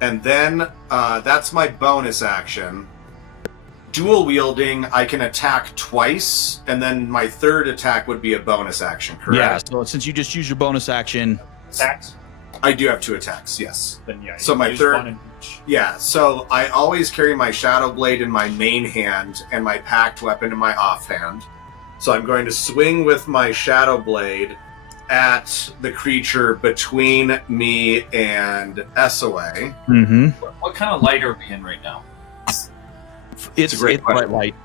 And then that's my bonus action. Dual wielding, I can attack twice, and then my third attack would be a bonus action, correct? Yeah, so since you just used your bonus action, Attacks. I do have 2 attacks, yes. Then yeah. So you my use third- one in each. Yeah, so I always carry my Shadow Blade in my main hand and my packed weapon in my offhand. So I'm going to swing with my Shadow Blade at the creature between me and SOA. What kind of light are we in right now? it's a great bright question. light.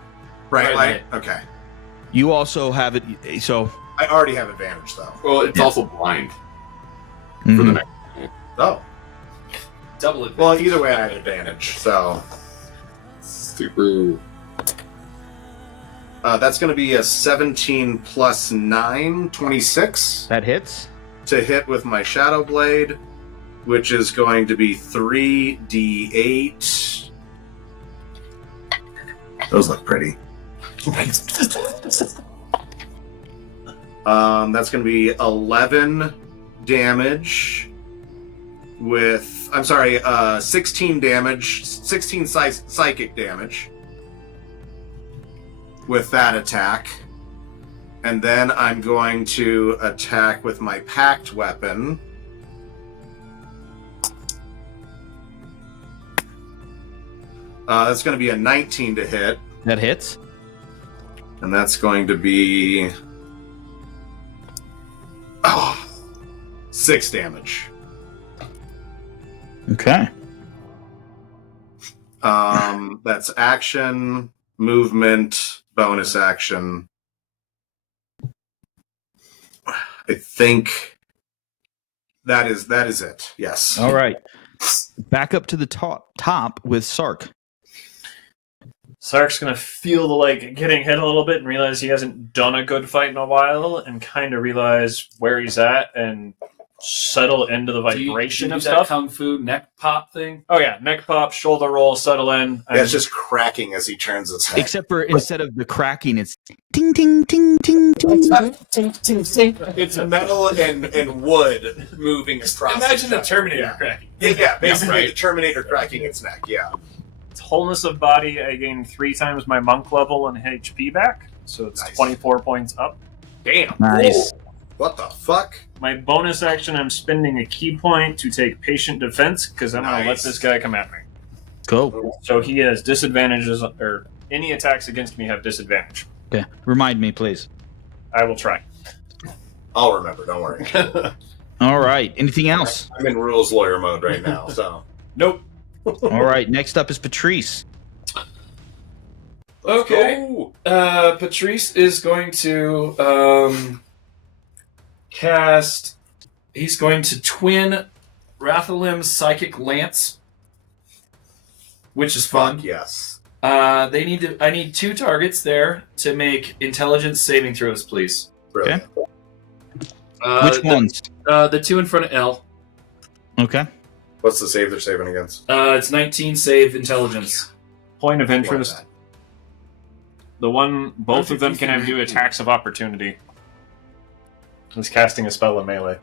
Bright Bright light? Okay. You also have it. So I already have advantage, though. Well, it's also blind for mhm. the next. Oh. Double advantage. Well, either way, I have advantage. So Super. that's going to be a 17 plus 9, 26 that hits. to hit with my Shadow Blade, which is going to be 3d8. Those look pretty. That's going to be 11 damage with, 16 damage, 16 psychic damage with that attack. And then I'm going to attack with my packed weapon. That's going to be a 19 to hit. That hits. And that's going to be 6 damage. Okay. That's action, movement, bonus action. I think that is it. Yes. All right. Back up to the top with Sark. Sark's gonna feel the like getting hit a little bit and realize he hasn't done a good fight in a while, and kind of realize where he's at and settle into the vibration do you of do that stuff. kung fu neck pop thing. Oh yeah, neck pop, shoulder roll, settle in. Yeah, it's just cracking as he turns his head. Except for instead of the cracking, it's ting ting ting ting ting. It's metal and wood moving across. Imagine the his Terminator neck. cracking. Yeah, basically right. the Terminator cracking its neck. Yeah. It's wholeness of body. I gain 3 times my monk level and HP back, so it's Nice. 24 points up. Damn. Nice. Whoa. What the fuck? My bonus action, I'm spending a key point to take patient defense because I'm going to let Nice. this guy come at me. Cool. So he has disadvantages, or any attacks against me have disadvantage. Okay. Remind me, please. I will try. I'll remember. Don't worry. All right. Anything else? I'm in rules lawyer mode right now. So. Nope. All right. Next up is Patrice. Okay. Patrice is going to cast. He's going to twin Rathalim's Psychic Lance, which is fun. Fuck yes. I need 2 targets there to make intelligence saving throws, please. Brilliant. Which ones? The 2 in front of L. Okay. What's the save they're saving against? It's 19 save intelligence. Point of What interest. is that? Both of them can have do attacks of opportunity. He's casting a spell in melee.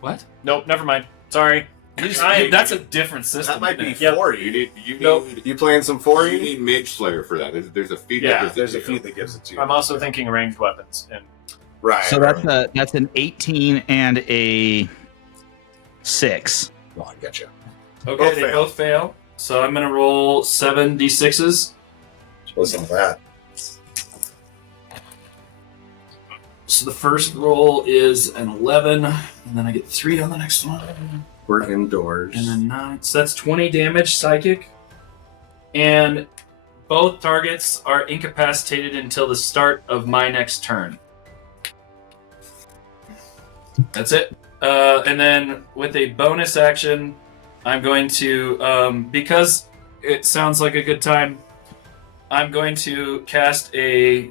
What? Nope, never mind. Sorry. That's a different system. That might be isn't it? for You you. need you need Nope. You playing some for you you? need Mage Slayer for that. There's a feat. Yeah, that gives it There's to a you. feat that gives it to you. I'm also thinking ranged weapons. And Right. So that's an 18 and a 6. Oh, I get you. Okay, Both they fail. both fail. So I'm going to roll 7 d6s. Listen to that. So the first roll is an 11, and then I get 3 on the next one. We're indoors. And then 9. So that's 20 damage psychic. And both targets are incapacitated until the start of my next turn. That's it. And then with a bonus action, I'm going to, because it sounds like a good time, I'm going to cast a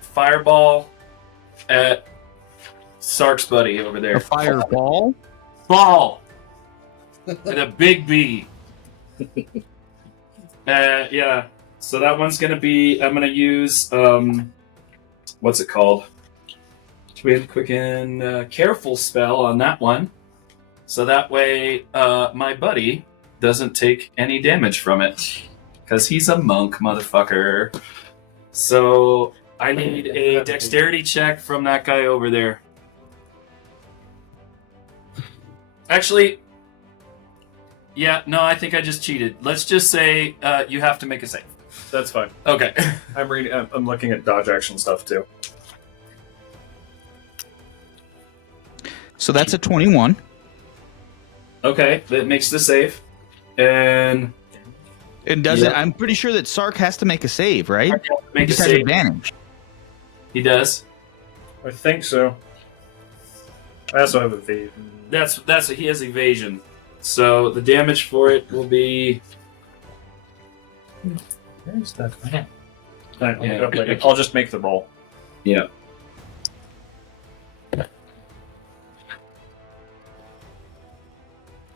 fireball at Sark's buddy over A there. fireball? Ball! With a big B. Yeah. So that one's going to be, I'm going to use, what's it called? We have Quicken Careful spell on that one. So that way, my buddy doesn't take any damage from it. Because he's a monk, motherfucker. So I need a dexterity check from that guy over there. Actually, yeah, no, I think I just cheated. Let's just say you have to make a save. that's fine. Okay. I'm looking at dodge action stuff too. So that's a 21. Okay, that makes the save. And And does it? I'm pretty sure that Sark has to make a save, right? He make a just has save. advantage. He does. I think so. I also have evasion. That's he has evasion. So the damage for it will be Where's that? Okay. Alright, Yeah. I'll just make the roll. yeah.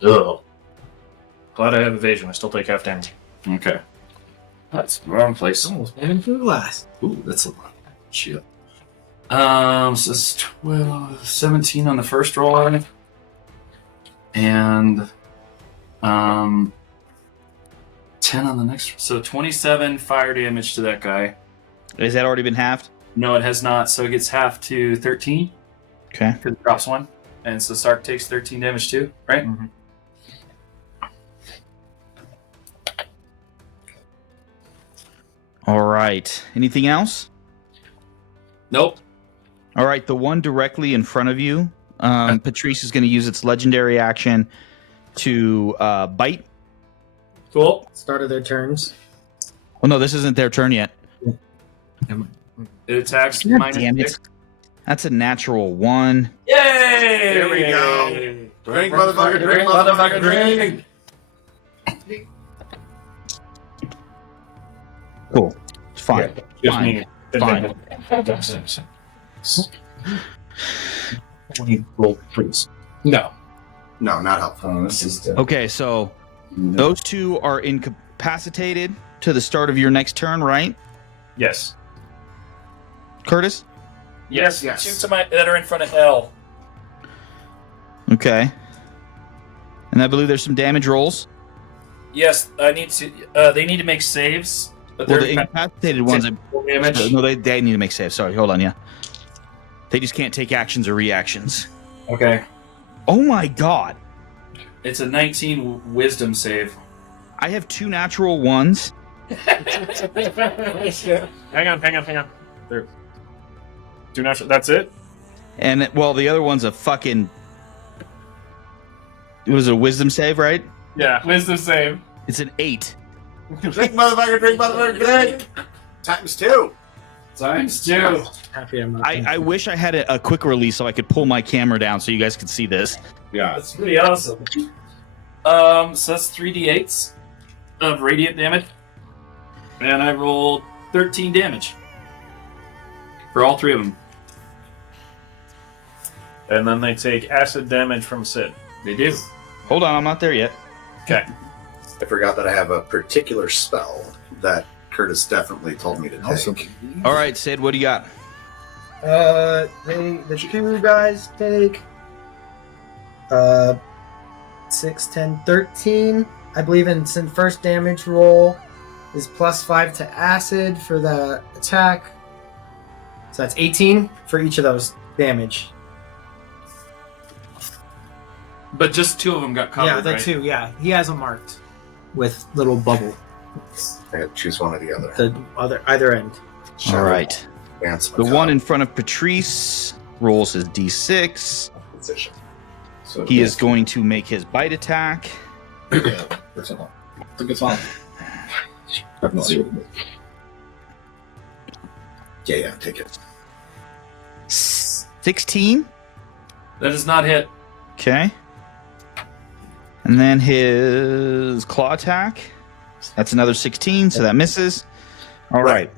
Ugh. Glad I have evasion. I still take half damage. Okay. That's the wrong place. Almost moving through the glass. Ooh, that's a lot. Shit. So it's 12, 17 on the first roll. And 10 on the next. So 27 fire damage to that guy. Has that already been halved? No, it has not. So it gets half to 13 Okay. because it drops 1. And so Sark takes 13 damage too, right? Mm-hmm. All right. Anything else? Nope. All right. The one directly in front of you, Patrice is going to use its legendary action to bite. Cool. Start of their turns. Well, no, this isn't their turn yet. It attacks God minus damn it. 6. That's a natural 1. Yay! There we go. Drink, motherfucker, drink, motherfucker, drink. Cool. Fine. Just Fine. me. Fine. No. No, not helpful. Oh, this is Okay, so those two are incapacitated to the start of your next turn, right, Yes. Curtis? Yes. Yes. Shoot somebody that are in front of hell. Okay. And I believe there's some damage rolls. Yes, I need to. They need to make saves. But Well, they're the incapacitated ones. damage. No, they need to make saves. Sorry, hold on. Yeah, they just can't take actions or reactions. Okay. Oh my god! It's a 19 wisdom save. I have 2 natural ones. Hang on. There. Do not. That's it. And well, the other one's a fucking. It was a wisdom save, right? Yeah. Wisdom save. It's an 8. Drink, motherfucker, drink. Times 2. Times 2. Happy I'm not. I wish I had a quick release so I could pull my camera down so you guys could see this. Yeah. That's pretty awesome. So that's 3d8s of radiant damage. And I rolled 13 damage. For all 3 of them. And then they take acid damage from Sid. They do. Hold on, I'm not there yet. Okay. I forgot that I have a particular spell that Curtis definitely told me to take. Awesome. All right, Sid, what do you got? The 2 guys take 6, 10, 13. I believe in first damage roll is +5 to acid for the attack. So that's 18 for each of those damage. But just 2 of them got covered, yeah, the right? 2. Yeah, he has them marked with little bubble. I had to choose one or the other. The either end. All right. Advance The one in front of Patrice rolls his d6. position. So He is going to make his bite attack. Yeah, for so long. It's a good song. I have no idea what it is. Yeah, take it. 16. That does not hit. Okay. And then his claw attack. That's another 16, so that misses. All right.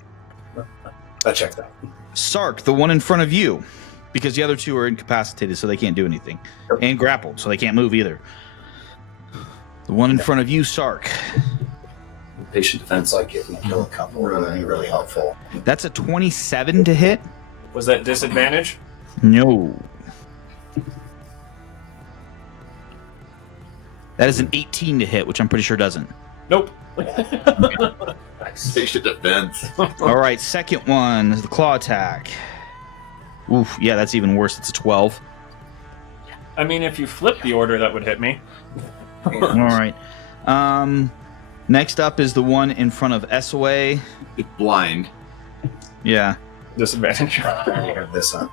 I checked that. Sark, the one in front of you, because the other 2 are incapacitated, so they can't do anything. And grappled, so they can't move either. The one in front of you, Sark. Patient defense, like if we kill a couple, really, really helpful. That's a 27 to hit. Was that disadvantage? No. That is an 18 to hit, which I'm pretty sure doesn't. Nope. Patient defense. All right, second one is the claw attack. Oof, yeah, that's even worse. It's a 12. I mean, if you flip the order, that would hit me. All right. Next up is the one in front of SOA. It's blind. Yeah. Disadvantage. Have this up.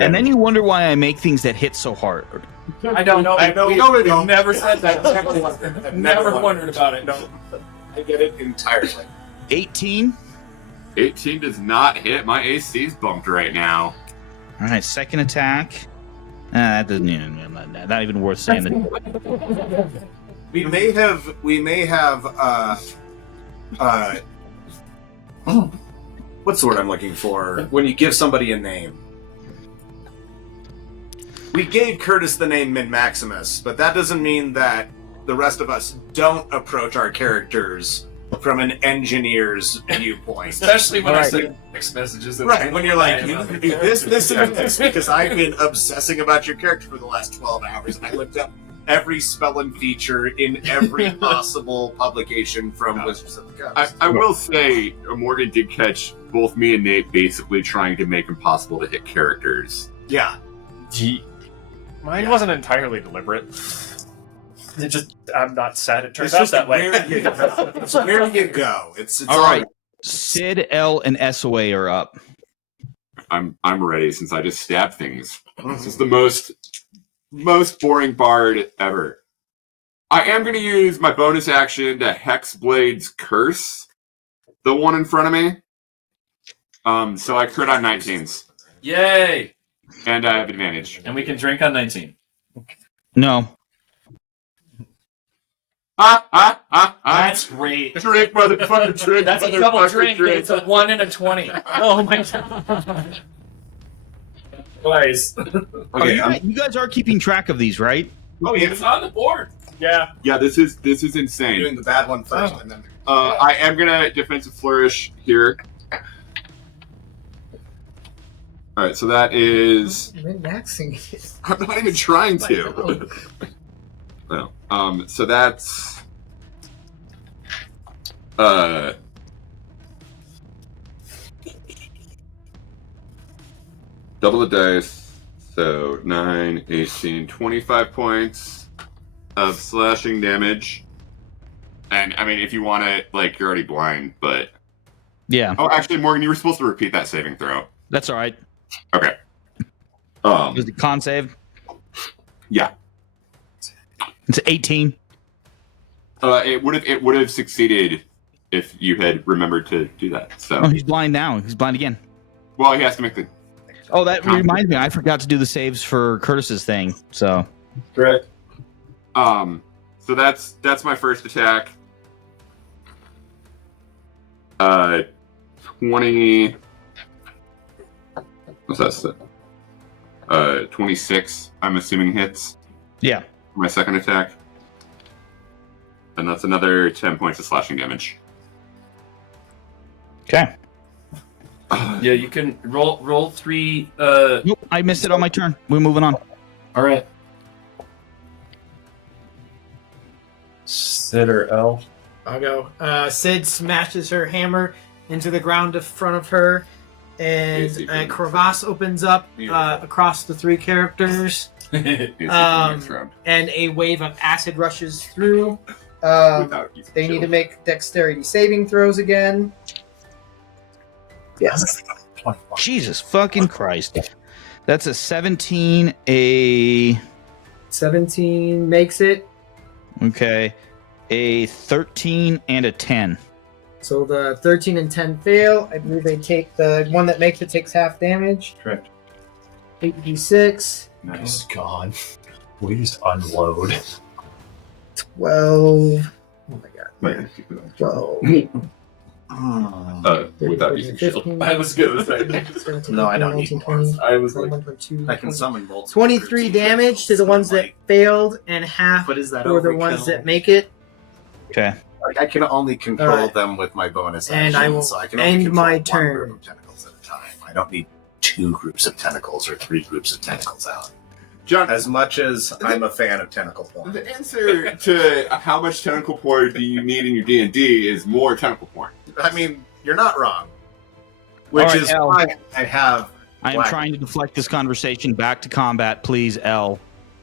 And then you wonder why I make things that hit so hard. I don't know. we don't. Never said that. Never wondered about it. No. I get it entirely. 18. 18 does not hit. My AC's bumped right now. All right, second attack. That doesn't even, not even worth saying. That. We may have what's the word I'm looking for? When you give somebody a name. We gave Curtis the name Min Maximus, but that doesn't mean that the rest of us don't approach our characters from an engineer's viewpoint. Especially when I Right. send text messages. That Right, when you're like, you can do this, and this, because I've been obsessing about your character for the last 12 hours, and I looked up every spell and feature in every possible publication from Wizards of the Coast. I will say, Morgan did catch both me and Nate basically trying to make impossible to hit characters. Yeah. Mine wasn't entirely deliberate. It just, I'm not sad it turns It's out just that way. where you go. It's where you go. It's All right. Sid, L, and SOA are up. I'm ready since I just stabbed things. This is the most boring bard ever. I am going to use my bonus action to Hexblade's Curse, the one in front of me. So I crit on 19s, Yay! and I have advantage. And we can drink on 19. No. That's great. Drink, motherfucker, drink. That's a double drink. It's a 1 and a 20. Oh my god. Guys. Okay, You guys are keeping track of these, right? oh yeah, It's on the board. Yeah. Yeah, this is I'm insane. doing the bad one first, and then I am gonna defensive flourish here. All right, so that is. Min-maxing. I'm not even trying to. No. So that's. Double the dice. So 9, 18, 25 points of slashing damage. And I mean, if you want to, like, you're already blind, but. Yeah, Oh, actually, Morgan, you were supposed to repeat that saving throw. that's all right. Okay. Was it con save? Yeah. It's 18. It would have succeeded if you had remembered to do that. So. Oh, he's blind now. He's blind again. Well, he has to make the. Oh, that reminds me. I forgot to do the saves for Curtis's thing. So Correct. So that's my first attack. 20. What's that? 26. I'm assuming hits. yeah. My second attack, and that's another 10 points of slashing damage. Okay. Yeah, you can roll 3. Nope, I missed it on my turn. We're moving on. All right. Sid or L? I'll go. Sid smashes her hammer into the ground in front of her, and Easy for a me. crevasse opens up across the 3 characters, Next and round. a wave of acid rushes through. Without using They need to shield. make dexterity saving throws again. Yes. Jesus fucking Christ. That's a 17, a 17 makes it. okay, a 13, and a 10. So the 13 and 10 fail. I believe they take the one that makes it takes half damage. Correct. 8d6. Nice. God. Please unload. 12. Oh my god. Wait, 12. without using shield. 15, I was good with that. 17, No, I don't 19, need more. 20, I was like, 21, 22, I can summon bolts. 23 damage to the ones that failed, and half But is that for the overkill? ones that make it. Okay. Like, I can only control Alright. them with my bonus And action, I will so I can only end control my one turn. group of tentacles at a time. I don't need 2 groups of tentacles or 3 groups of tentacles out. John, As much as I'm a fan of tentacle porn. the answer to how much tentacle porn do you need in your D&D is more tentacle porn. I mean, you're not wrong. Which Alright, is Al. why I have. I am Black. trying to deflect this conversation back to combat, please, L.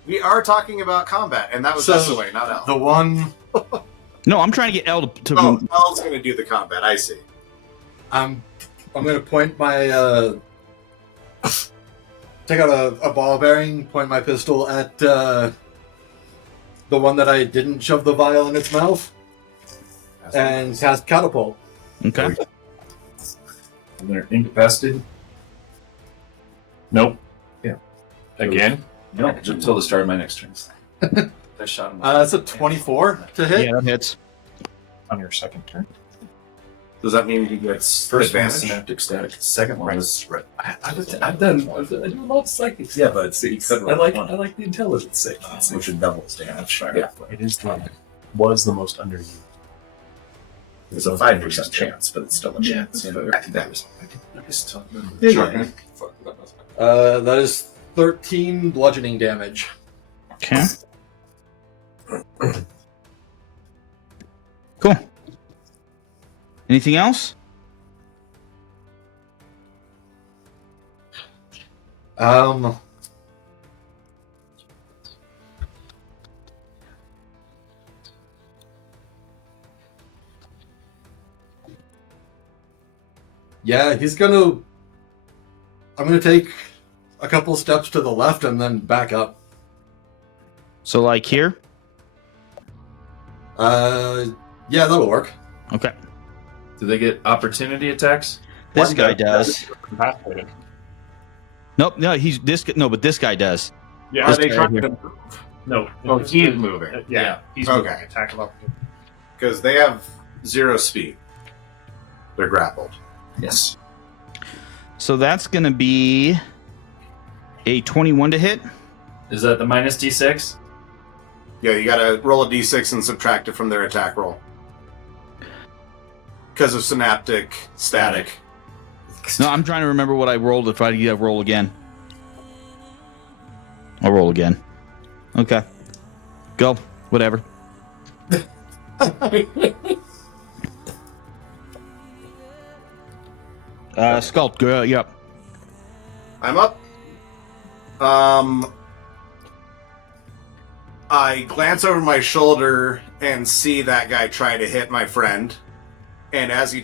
We are talking about combat, and that was So, Desaway, not L. The one No, I'm trying to get L to Oh, L's going to do the combat. I see. I'm gonna point my take out a ball bearing, point my pistol at the one that I didn't shove the vial in its mouth, and cast catapult. Okay. and they're incapacitated. Nope. Yeah. Again? No, just until the start of my next turn. I shot him. That's a 24 to hit. Yeah, that hits. On your second turn. Does that mean he gets First one advantage? was synaptic static. The second one was. I do a lot of psychics. Yeah, but I like the intelligence save. which would double his damage. Yeah. It is was the most underused. It's a 5% chance, but it's still a chance. I think that was. Shotgun? That is 13 bludgeoning damage. Okay. Cool. Anything else? Yeah, I'm gonna take a couple steps to the left and then back up. So, like here? Yeah, that'll work. Okay. Do they get opportunity attacks? This guy does. Incapacitated. Nope. No, he's this. No, but this guy does. Yeah. This Are they guy trying right to here. move? No. Oh, he's moving. Yeah, he's Okay. moving. Attack of opportunity. Because they have 0 speed. They're grappled. Yes. So that's going to be a 21 to hit. Is that the minus D6? Yeah, you gotta roll a d6 and subtract it from their attack roll. Because of synaptic static. No, I'm trying to remember what I rolled. If I roll again, I'll roll again. Okay, go. Whatever. Sculpt. Go. Yep. I'm up. I glance over my shoulder and see that guy try to hit my friend. And after he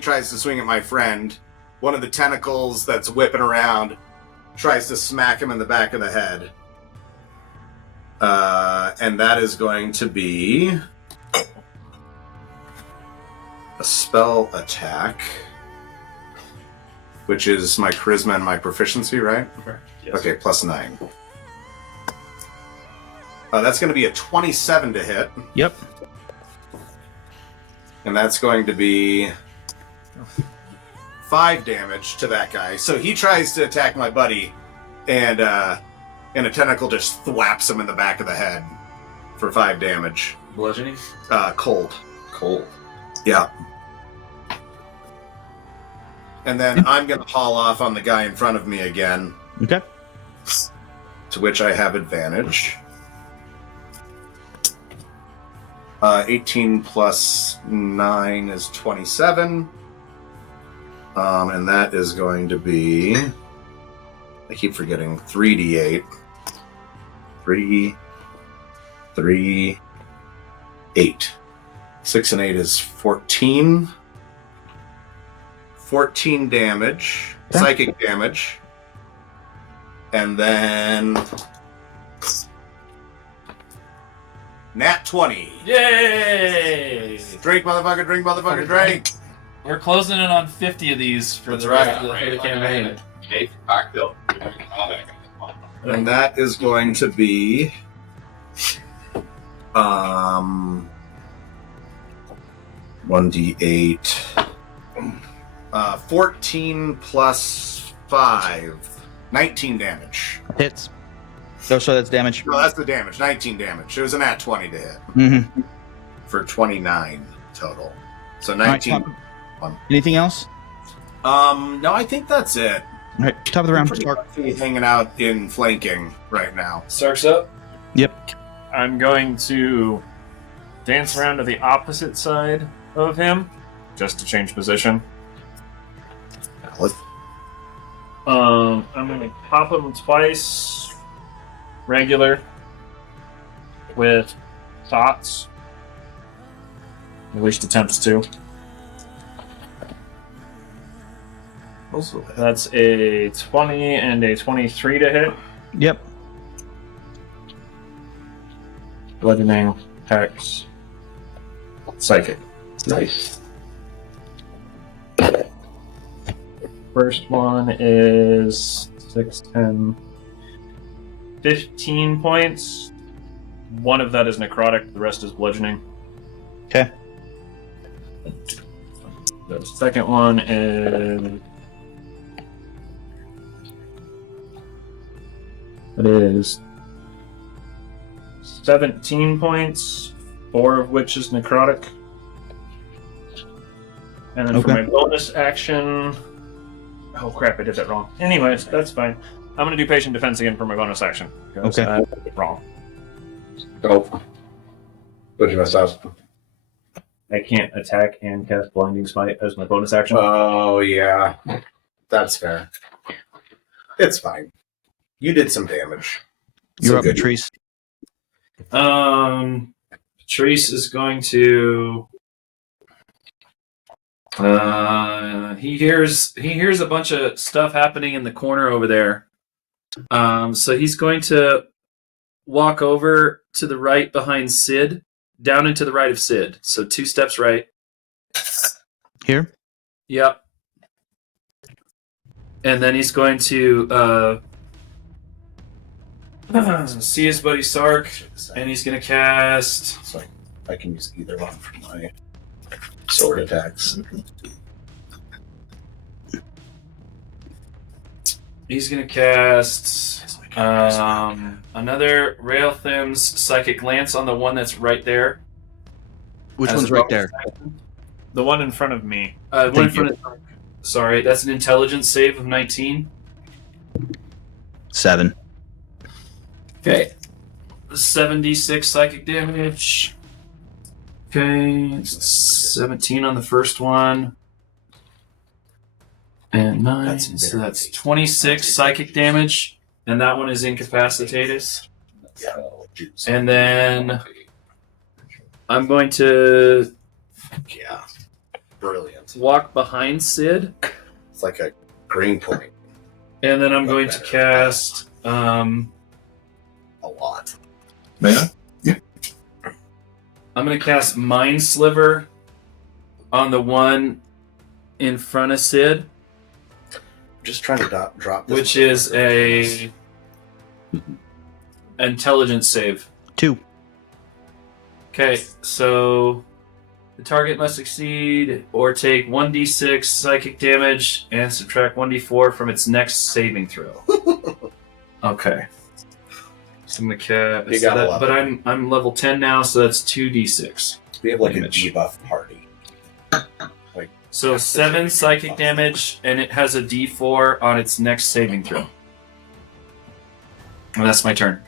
tries to swing at my friend, one of the tentacles that's whipping around tries to smack him in the back of the head. And that is going to be a spell attack, which is my charisma and my proficiency, right? Yes. Okay, plus 9. That's going to be a 27 to hit. Yep. And that's going to be 5 damage to that guy. So he tries to attack my buddy, and a tentacle just thwaps him in the back of the head for 5 damage. Bludgeoning? Cold. Cold. Yeah. And then I'm going to haul off on the guy in front of me again, Okay. to which I have advantage. 18 plus 9 is 27. And that is going to be... I keep forgetting. 3d8. 3, 8. 6 and 8 is 14. 14 damage. Okay. Psychic damage. And then... Nat 20. Yay! Drink, motherfucker, drink. We're closing in on 50 of these for That's the right. rest of the campaign. Make cocktail. And that is going to be 1d8. 14 plus 5. 19 damage. Hits. Oh, so that's damage. No, that's the damage. 19 damage. It was a nat 20 to hit. Mm-hmm. For 29 total. So All right, 19. anything else? No, I think that's it. All right, top of the round. Pretty Stark. much hanging out in flanking right now. Stark's up. Yep. I'm going to dance around to the opposite side of him, just to change position. I'm going to pop him twice, regular, with thoughts. At least attempts to. Also, That's a 20 and a 23 to hit. Yep. Bludgeoning, hex, psychic. Nice. First one is 6, 10, 15 points. One of that is necrotic, the rest is bludgeoning. Okay. The second one is... It is 17 points, 4 of which is necrotic. And then for Okay. my bonus action... Oh crap, I did that wrong. Anyways, that's fine. I'm going to do patient defense again for my bonus action. because Okay. I did it wrong. Oh. What'd you mess up? I can't attack and cast Blinding Smite as my bonus action. Oh, yeah. That's fair. It's fine. You did some damage. You're So up, good. Patrice. Patrice is going to. He hears a bunch of stuff happening in the corner over there. So he's going to walk over to the right behind Sid, down and to the right of Sid. So 2 steps right. Here. Yep. And then he's going to See his buddy Sark, and he's gonna cast. So I can use either one for my sword attacks. He's gonna cast another Railthim's Psychic Lance on the one that's right there. Which As one's a right bonus there? action. The one in front of me. One in Thank front of. Sorry, that's an intelligence save of 19. 7. Okay. 76 psychic damage. Okay, 17 on the first one. And 9, so that's 26 psychic damage. And that one is incapacitated. And then I'm going to Yeah. Brilliant. walk behind Sid. It's like a green point. And then I'm going to cast A lot. Man? I'm going to cast Mind Sliver on the one in front of Sid, Just trying to drop this. which is a intelligence save. 2. Okay, so the target must succeed or take 1d6 psychic damage and subtract 1d4 from its next saving throw. Okay. So I'm gonna cast. You gotta love but it. I'm level 10 now, so that's 2d6. We have like damage. a debuff party. So 7 psychic damage, and it has a d4 on its next saving throw. And that's my turn.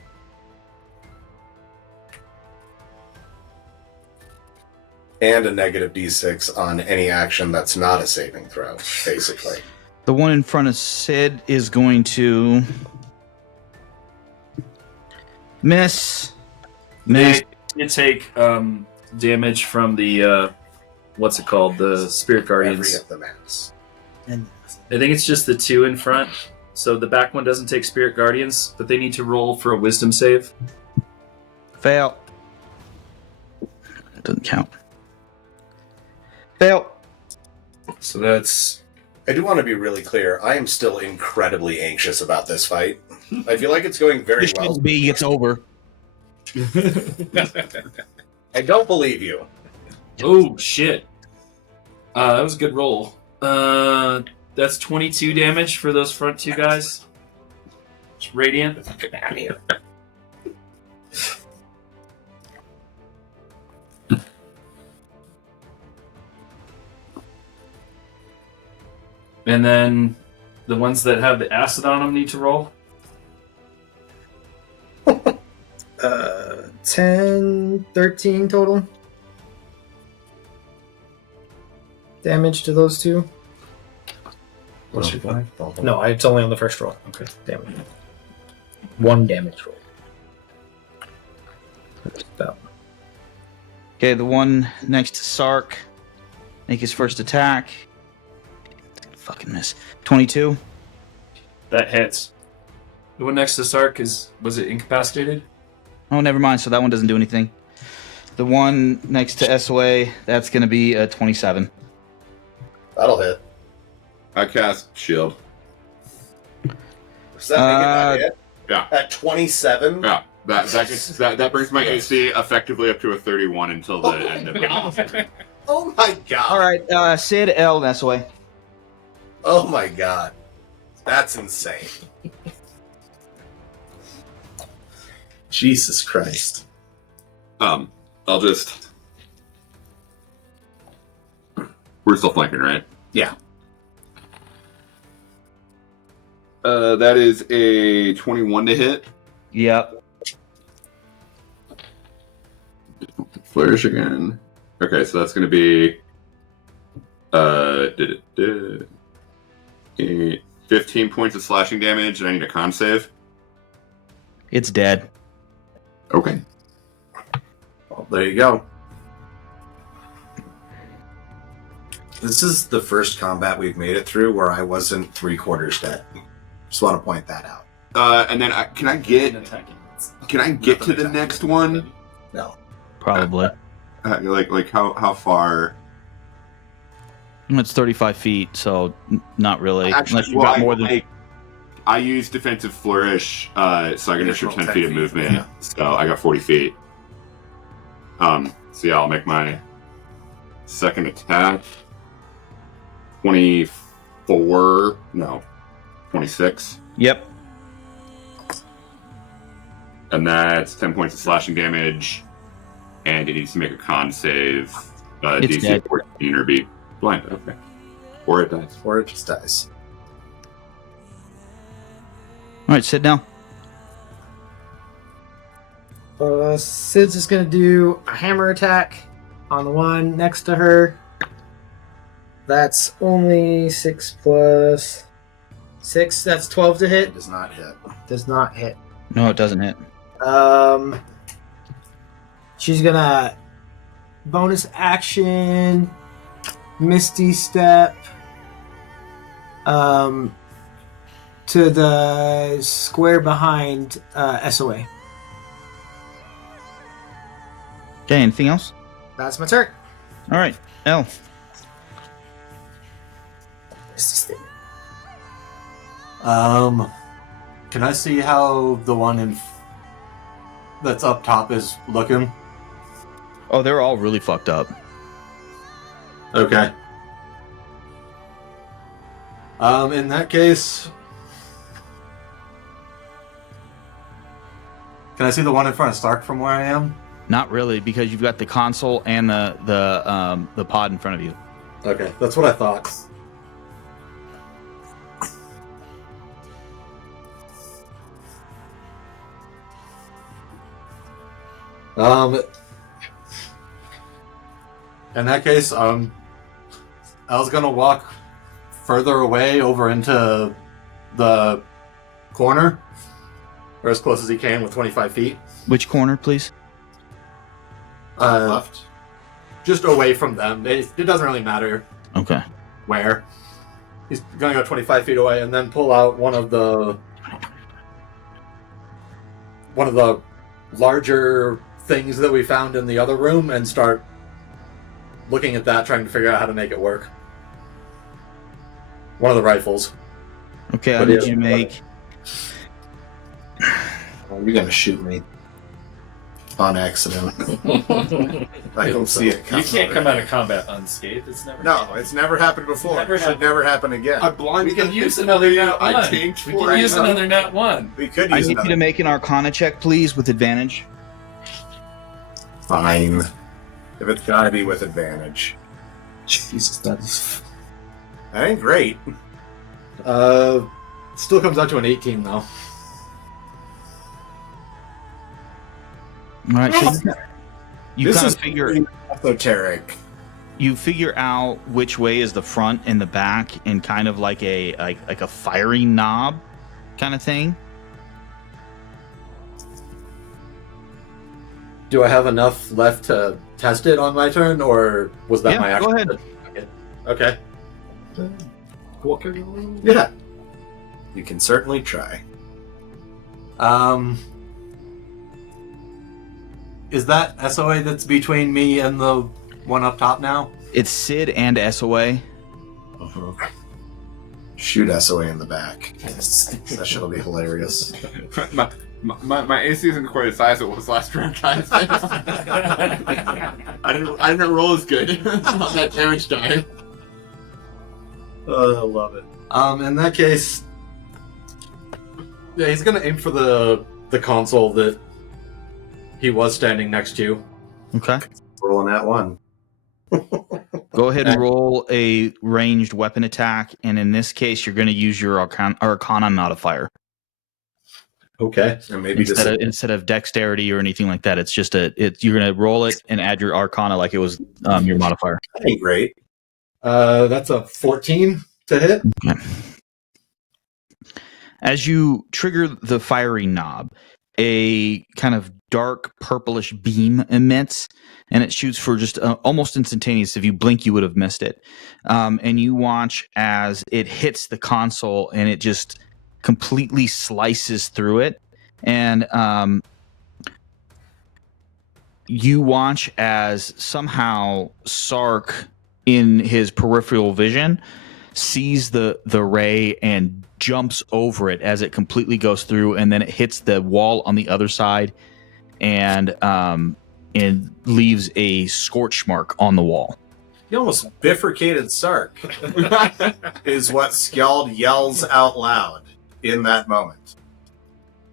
And a negative d6 on any action that's not a saving throw, basically. The one in front of Sid is going to miss. Miss. You take damage from the what's it called? The Spirit Every Guardians. of the mass. I think it's just the 2 in front. So the back one doesn't take Spirit Guardians, but they need to roll for a Wisdom save. Fail. It doesn't count. Fail. So that's I do want to be really clear. I am still incredibly anxious about this fight. I feel like it's going very This well. B, it's over. I don't believe you. oh shit. That was a good roll. That's 22 damage for those front 2 guys. It's radiant. Get out of here. And then the ones that have the acid on them need to roll. 10, 13 total damage to those 2. What's your 5? No, it's only on the first roll. Okay, damage. 1 damage roll. That's about. Okay, the one next to Sark. Make his first attack. Fucking miss. 22. That hits. The one next to Sark was it incapacitated? Oh, never mind. So that one doesn't do anything. The one next to SOA, that's going to be a 27. That'll hit. I cast shield. Does that make it not hit? Yeah. At 27? Yeah. That brings my AC effectively up to a 31 until the end of it. Oh my god. All right, Sid, L, and SOA. Oh my god. That's insane. Jesus Christ. I'll just. We're still flanking, right? Yeah. That is a 21 to hit. Yep. Flourish again. Okay, so that's going to be 15 points of slashing damage, and I need a con save. It's dead. Okay. Well, there you go. This is the first combat we've made it through where I wasn't 3/4 dead. Just want to point that out. And then can I get to the next one? No. Probably. Like how far? It's 35 feet, so not really. Actually, Unless you've got more than. I use defensive flourish, so I get an extra 10 feet of movement. Yeah. So I got 40 feet. So yeah, I'll make my second attack. 24. No, 26. Yep. And that's 10 points of slashing damage. And it needs to make a con save. It's DC dead. 14 or be blind. Okay. Or it dies. Or it just dies. All right, sit down. Sid's just gonna do a hammer attack on the one next to her. That's only 6 plus 6. That's 12 to hit. It does not hit. Does not hit. No, it doesn't hit. She's gonna bonus action, Misty Step, to the square behind SOA. Okay, anything else? That's my turn. All right, L. Misty Step. Can I see how the one that's up top is looking? Oh, they're all really fucked up. Okay. In that case, can I see the one in front of Stark from where I am? Not really, because you've got the console and the pod in front of you. Okay, that's what I thought. In that case, I was gonna walk further away over into the corner, or as close as he can with 25 feet. Which corner, please? Left. Just away from them. It doesn't really matter Okay. where. He's gonna go 25 feet away and then pull out one of the larger things that we found in the other room and start looking at that, trying to figure out how to make it work. One of the rifles. Okay, I need you to make. Oh, you're gonna shoot me on accident. I don't see it. You can't come out of combat unscathed. It's never. No, it's never happened before. Never It should happened. never happen again. We can use another nat one. I tanked We for can it. use another nat one. We could I use need you another. to make an Arcana check, please, with advantage. Fine. If it's gotta be with advantage. Jesus, that's That ain't great. Still comes out to an 18 though. All right, so you This kind is of figure esoteric. you figure out which way is the front and the back, and kind of like a firing knob kind of thing. Do I have enough left to test it on my turn, or was that Yeah, my go action? Okay. Yeah. You can certainly try. Is that SOA that's between me and the one up top now? It's Sid and SOA. Shoot SOA in the back. That shit'll be hilarious. My AC isn't quite as high as it was last round, guys. I didn't roll as good on that damage die. Oh, I love it. In that case, yeah, he's gonna aim for the console that he was standing next to. Okay. Rolling that one. Go ahead and roll a ranged weapon attack, and in this case, you're going to use your Arcana modifier. Okay. And maybe Instead of dexterity or anything like that. It's just you're going to roll it and add your Arcana like it was your modifier. that ain't great. That's a 14 to hit. Okay. As you trigger the firing knob, a kind of dark purplish beam emits, and it shoots for just almost instantaneous. If you blink, you would have missed it. And you watch as it hits the console, and it just completely slices through it. And you watch as somehow Sark, in his peripheral vision, sees the ray and jumps over it as it completely goes through, and then it hits the wall on the other side, and leaves a scorch mark on the wall. He almost bifurcated Sark, is what Skjald yells out loud in that moment.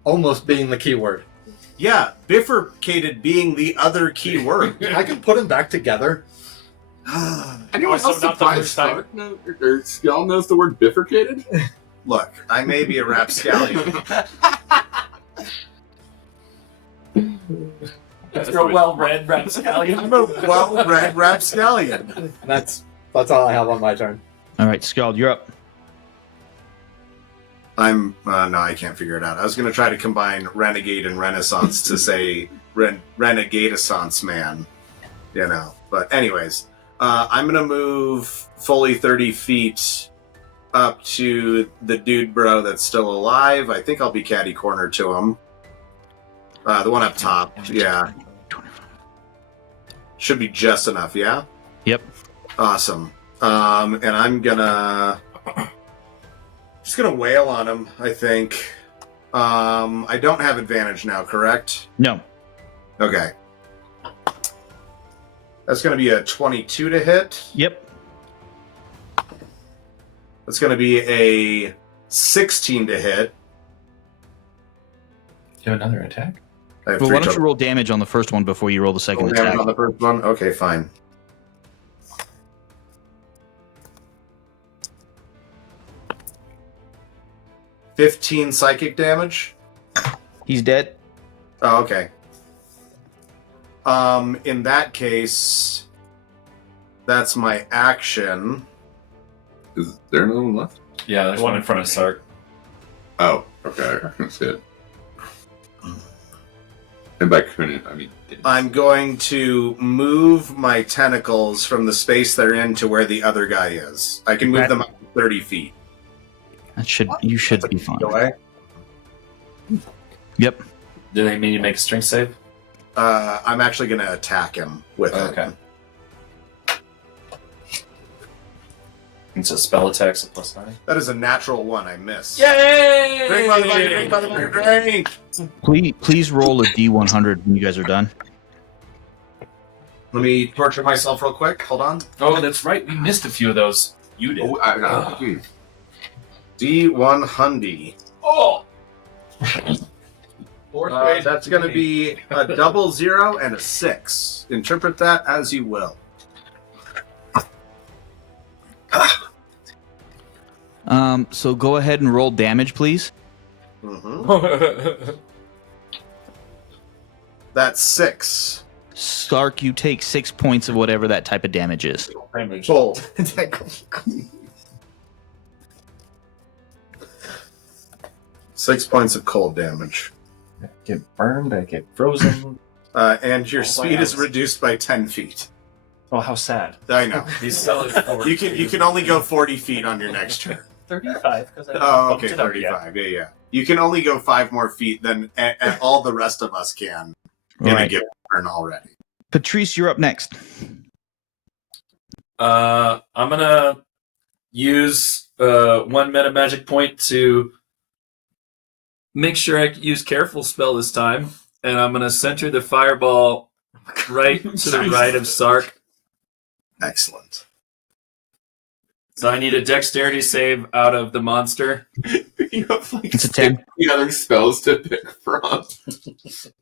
Almost being the key word. Yeah, bifurcated being the other key word. I can put them back together. Anyone Also else not the surprised first time. Stark or Skjald knows the word bifurcated? Look, I may be a rapscallion. You're a well-read rapscallion. I'm a well-read rapscallion. That's all I have on my turn. All right, Skald, you're up. No, I can't figure it out. I was going to try to combine renegade and renaissance to say renegade-essence man, you know. But anyways, I'm going to move fully 30 feet up to the dude bro that's still alive. I think I'll be catty corner to him. The one up top, yeah. Should be just enough, yeah? Yep. Awesome. And I'm just gonna wail on him, I think. I don't have advantage now, correct? No. Okay. That's gonna be a 22 to hit. Yep. That's gonna be a 16 to hit. You have another attack? I have Well, three why don't you total. roll damage on the first one before you roll the second Roll damage attack? on the first one? Okay, fine. $15 psychic damage. He's dead. Oh, okay. In that case, that's my action. Is there another one left? Yeah, there's one in front of Sark. Oh, okay. I can see it. And by couldn't, I mean... I'm going to move my tentacles from the space they're in to where the other guy is. I can move them up 30 feet. You should be fine. Away. Yep. Do they mean you make a strength save? I'm actually going to attack him with Okay. it. It's a spell attack, so plus 9. That is a natural one. I miss. Yay! Drink, motherfucker, drink, motherfucker, drink! Please roll a D100 when you guys are done. Let me torture myself real quick. Hold on. Oh, that's right. We missed a few of those. You did. Oh, D100. Oh! That's going to be a 00 and a 6. Interpret that as you will. So go ahead and roll damage, please. Mm-hmm. That's 6. Stark, you take 6 points of whatever that type of damage is. Full. 6 points of cold damage. Get burned, I get frozen. And your Oh, speed wow. is reduced by 10 feet. Oh, how sad. I know. He's still at 4. You can only go 40 feet on your next turn. 35. Oh, okay, 35. Yeah. You can only go 5 more feet than all the rest of us can in a Right. given turn already. Patrice, you're up next. I'm gonna use 1 meta magic point to make sure I use careful spell this time, and I'm gonna center the fireball right to the right of Sark. Excellent. So I need a dexterity save out of the monster. You have like It's a 10. 50 other spells to pick from.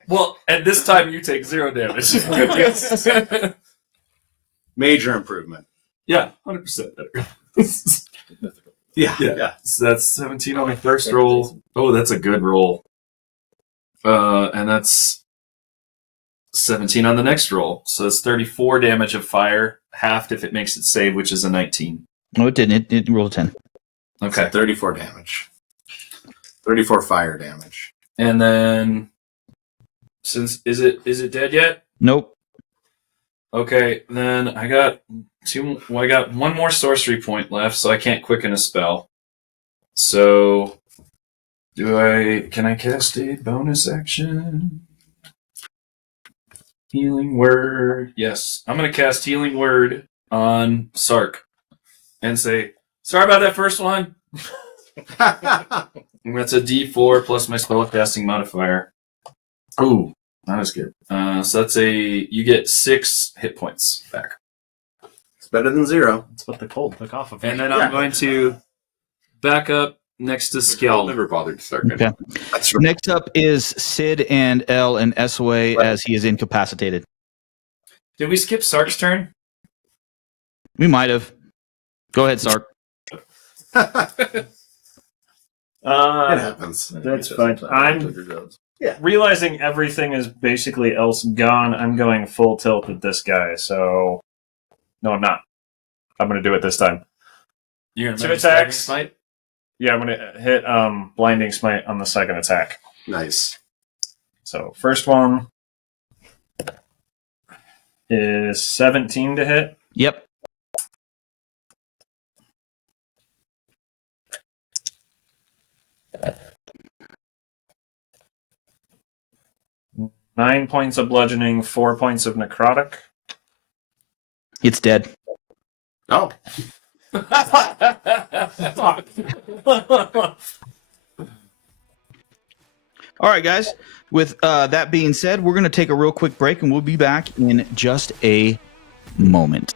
Well, and this time you take 0 damage. Major improvement. Yeah, 100% better. Yeah. So that's 17 on my first roll. Oh, that's a good roll. And that's 17 on the next roll. So it's 34 damage of fire, halved if it makes it save, which is a 19. No, it didn't. It rolled a 10. Okay. 34 damage. 34 fire damage. And then since is it dead yet? Nope. Okay, then I got one more sorcery point left, so I can't quicken a spell. So can I cast a bonus action? Healing Word. Yes. I'm gonna cast Healing Word on Sark and say, Sorry about that first one. That's a D4 plus my spellcasting modifier. Ooh, not as good. So you get 6 hit points back. It's better than 0. That's what the cold took off of me. And then I'm going to back up next to I'll Skeld. never bothered to start. Okay. Next up is Sid and L and SOA as he is incapacitated. Did we skip Sark's turn? We might have. Go ahead, Sark. It happens. That's fine. I'm realizing everything is basically else gone. I'm going full tilt at this guy, so no, I'm not. I'm going to do it this time. You're going 2 to attacks. Smite? Yeah, I'm going to hit Blinding Smite on the second attack. Nice. So first one is 17 to hit. Yep. Nine points of bludgeoning, 4 points of necrotic. It's dead. Oh. All right, guys. With that being said, we're going to take a real quick break, and we'll be back in just a moment.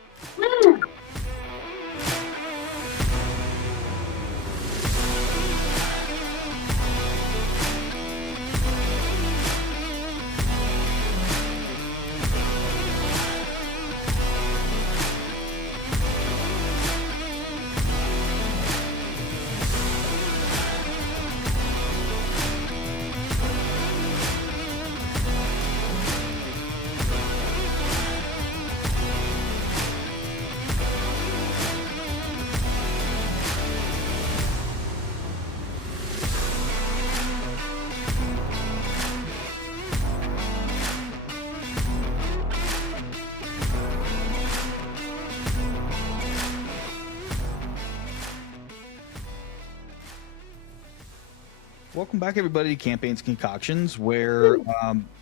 Welcome back, everybody, to Campaigns Concoctions, where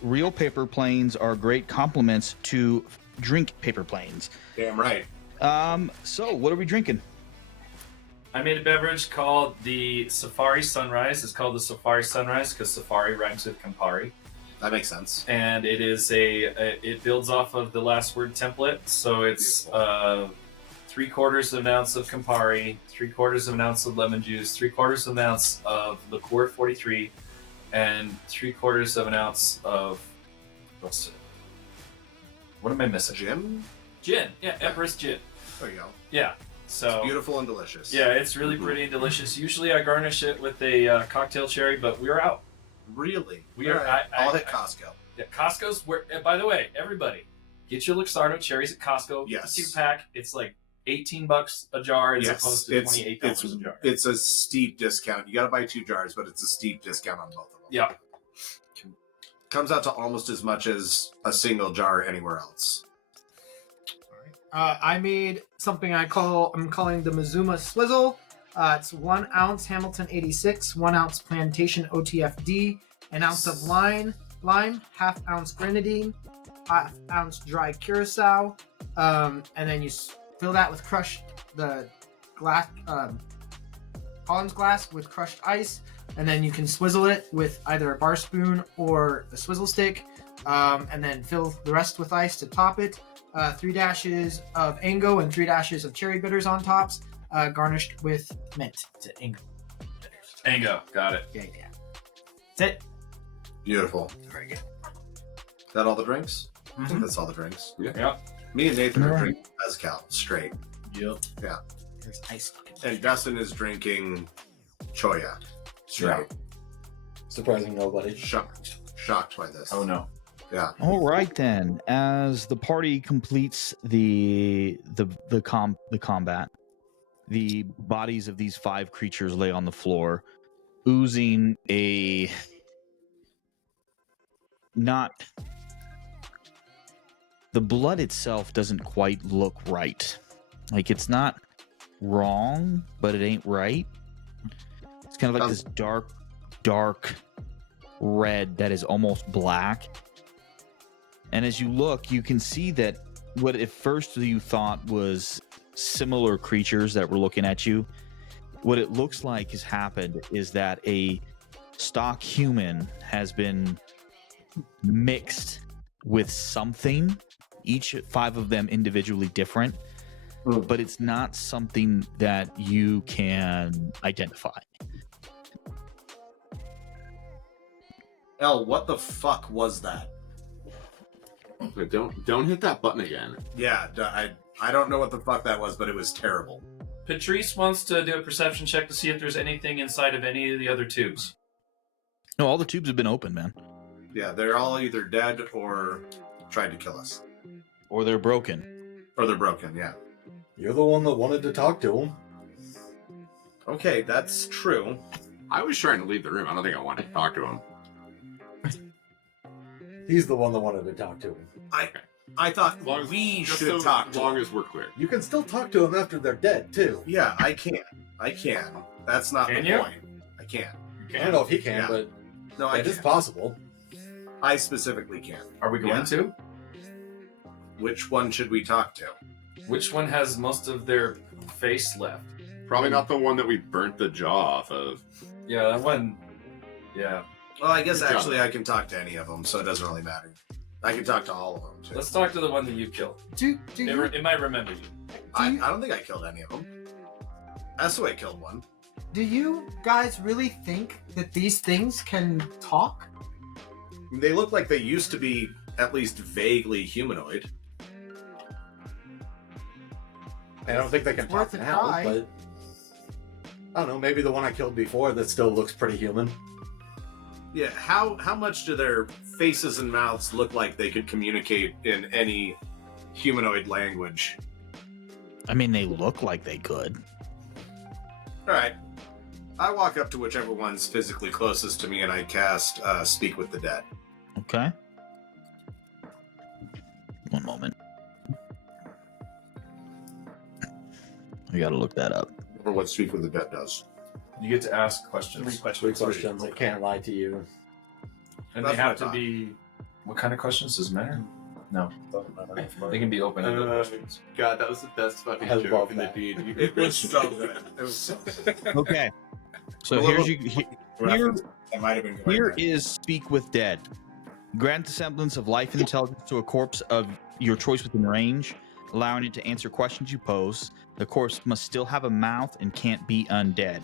real paper planes are great complements to drink paper planes. Damn right. So, what are we drinking? I made a beverage called the Safari Sunrise. It's called the Safari Sunrise because Safari rhymes with Campari. That makes sense. And it is it builds off of the last word template. So it's 3/4 of an ounce of Campari, 3/4 of an ounce of lemon juice, 3/4 of an ounce of liqueur 43, and 3/4 of an ounce of what am I missing? Gin. Yeah, Everest gin. There you go. Yeah. So it's beautiful and delicious. Yeah, it's really pretty and delicious. Usually I garnish it with a cocktail cherry, but we're out. Really? We are. Right. I'll hit Costco. Yeah, Costco's where. By the way, everybody, get your Luxardo cherries at Costco. Yes. 2-pack. It's like $18 a jar as opposed to $28 a jar. It's a steep discount. You got to buy 2 jars, but it's a steep discount on both of them. Yeah. Comes out to almost as much as a single jar anywhere else. I made something I'm calling the Mizuma Swizzle. It's 1 ounce Hamilton 86, 1 ounce Plantation OTFD, an ounce of lime, half ounce grenadine, half ounce dry curacao, and then you fill that with the glass, Collins glass with crushed ice, and then you can swizzle it with either a bar spoon or a swizzle stick, and then fill the rest with ice to top it. 3 dashes of Ango and 3 dashes of cherry bitters on tops, garnished with mint. It's Ango. Ango, got it. Yeah. That's it. Beautiful. Very good. Is that all the drinks? I think that's all the drinks. Yeah. Me and Nathan are drinking mezcal straight. Yep. Yeah. There's ice. And Dustin is drinking Choya straight. Surprising nobody. Shocked by this. Oh no. Yeah. All right, then. As the party completes the combat, the bodies of these 5 creatures lay on the floor, oozing a not. The blood itself doesn't quite look right. Like, it's not wrong, but it ain't right. It's kind of like this dark red that is almost black. And as you look, you can see that what at first you thought was similar creatures that were looking at you. What it looks like has happened is that a stock human has been mixed with something, each 5 of them individually different, but it's not something that you can identify. Elle, what the fuck was that? But don't hit that button again. Yeah, I don't know what the fuck that was, but it was terrible. Patrice wants to do a perception check to see if there's anything inside of any of the other tubes. No, all the tubes have been open, man. Yeah, they're all either dead or tried to kill us. Or they're broken. Or they're broken, yeah. You're the one that wanted to talk to him. Okay, that's true. I was trying to leave the room. I don't think I wanted to talk to him. He's the one that wanted to talk to him. I thought we should talk to as him. long as we're clear. You can still talk to him after they're dead, too. Yeah, I can. That's not Can the you? point. I can. I don't know if he can, Yeah. but No, I it is can. possible. I specifically can. Are we going to? Which one should we talk to? Which one has most of their face left? Probably not the one that we burnt the jaw off of. Yeah, that one. Yeah. Well, I guess Good job. actually I can talk to any of them, so it doesn't really matter. I can talk to all of them, too. Let's talk to the one that you killed. Do you It might remember you. I don't think I killed any of them. Asaway killed one. do you guys really think that these things can talk? They look like they used to be at least vaguely humanoid. I don't think they can It's talk worth a now, try. but I don't know. Maybe the one I killed before that still looks pretty human. Yeah, how much do their faces and mouths look like they could communicate in any humanoid language? I mean, they look like they could. Alright. I walk up to whichever one's physically closest to me and I cast Speak with the Dead. Okay. One moment. I gotta look that up. Or what Speak with the Dead does. You get to ask questions. 3 Three questions. questions. I can't lie to you. And That's they have what I to thought. be. What kind of questions does it matter? No. Doesn't matter. They can be open-ended questions. God, that was the best fucking I joke love in the that. D&D. It was so good. It was so good. Okay. So Well, here's you. Here, That might have been going here right. is Speak with Dead. Grant the semblance of life and intelligence to a corpse of your choice within range, allowing it to answer questions you pose. The corpse must still have a mouth and can't be undead.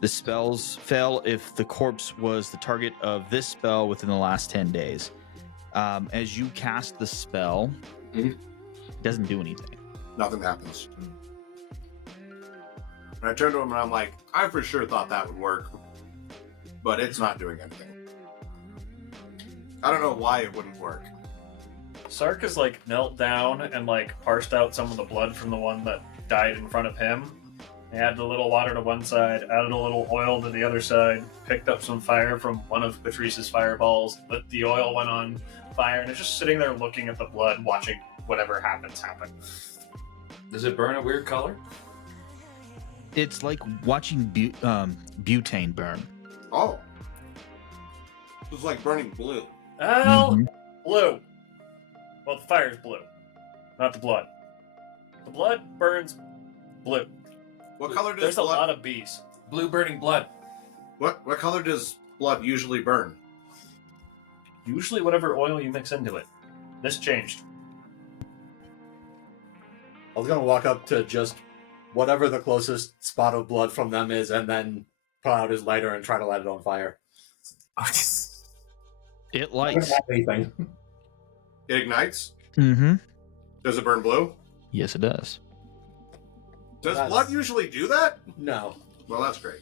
The spells fail if the corpse was the target of this spell within the last 10 days. As you cast the spell, it doesn't do anything. Nothing happens. And I turn to him and I'm like, I for sure thought that would work, but it's not doing anything. I don't know why it wouldn't work. Sark has like knelt down and like parsed out some of the blood from the one that died in front of him. He added a little water to one side, added a little oil to the other side, picked up some fire from one of Patrice's fireballs, lit the oil, went on fire, and is just sitting there looking at the blood, watching whatever happens happen. Does it burn a weird color? It's like watching butane burn. Oh. It's like burning blue. Well, blue. Well, the fire's blue, not the blood. The blood burns blue. What color does There's a blood... lot of bees. Blue burning blood. What color does blood usually burn? Usually whatever oil you mix into it. This changed. I was gonna walk up to just whatever the closest spot of blood from them is, and then pull out his lighter and try to light it on fire. It I don't lights. have anything. It ignites? Mm-hmm. Does it burn blue? Yes, it does. Does That's- blood usually do that? No. Well, that's great.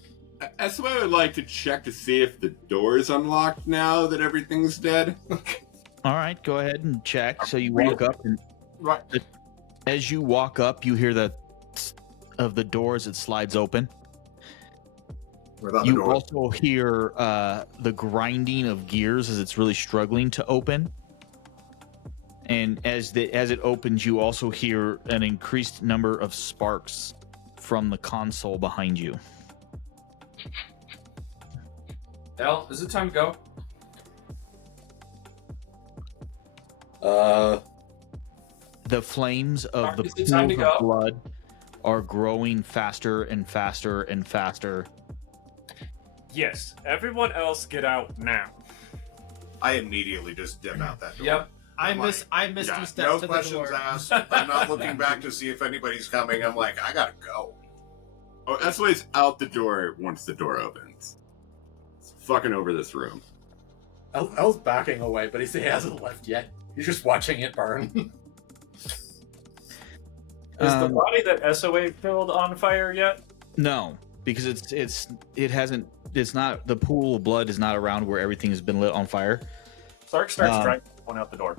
That's why I would like to check to see if the door is unlocked now that everything's dead. All right, go ahead and check. So you walk up, and Right. as you walk up, you hear the of the door as it slides open. What about the You door? also hear the grinding of gears as it's really struggling to open. And as it opens, you also hear an increased number of sparks from the console behind you. Al, is it time to go? the flames of the Is it time to pools of go? blood are growing faster and faster and faster. Yes. Everyone else get out now. I immediately just dip out that door. Yep. I missed Yeah, two steps no to the questions door. asked. I'm not looking back to see if anybody's coming. I'm like, I gotta go. Oh, SOA's out the door once the door opens. It's fucking over this room. El's backing away, but he hasn't left yet. He's just watching it burn. Is the body that SOA killed on fire yet? No, because it's not, the pool of blood is not around where everything has been lit on fire. Sark starts dragging one out the door.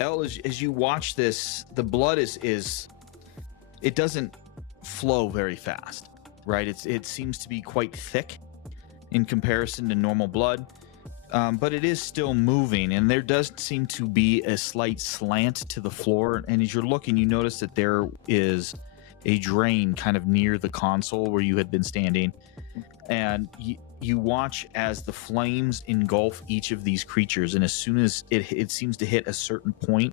Elle, as you watch this, the blood is it doesn't flow very fast, right? It seems to be quite thick in comparison to normal blood, but it is still moving, and there does seem to be a slight slant to the floor. And as you're looking, you notice that there is a drain kind of near the console where you had been standing, and you watch as the flames engulf each of these creatures, and as soon as it seems to hit a certain point,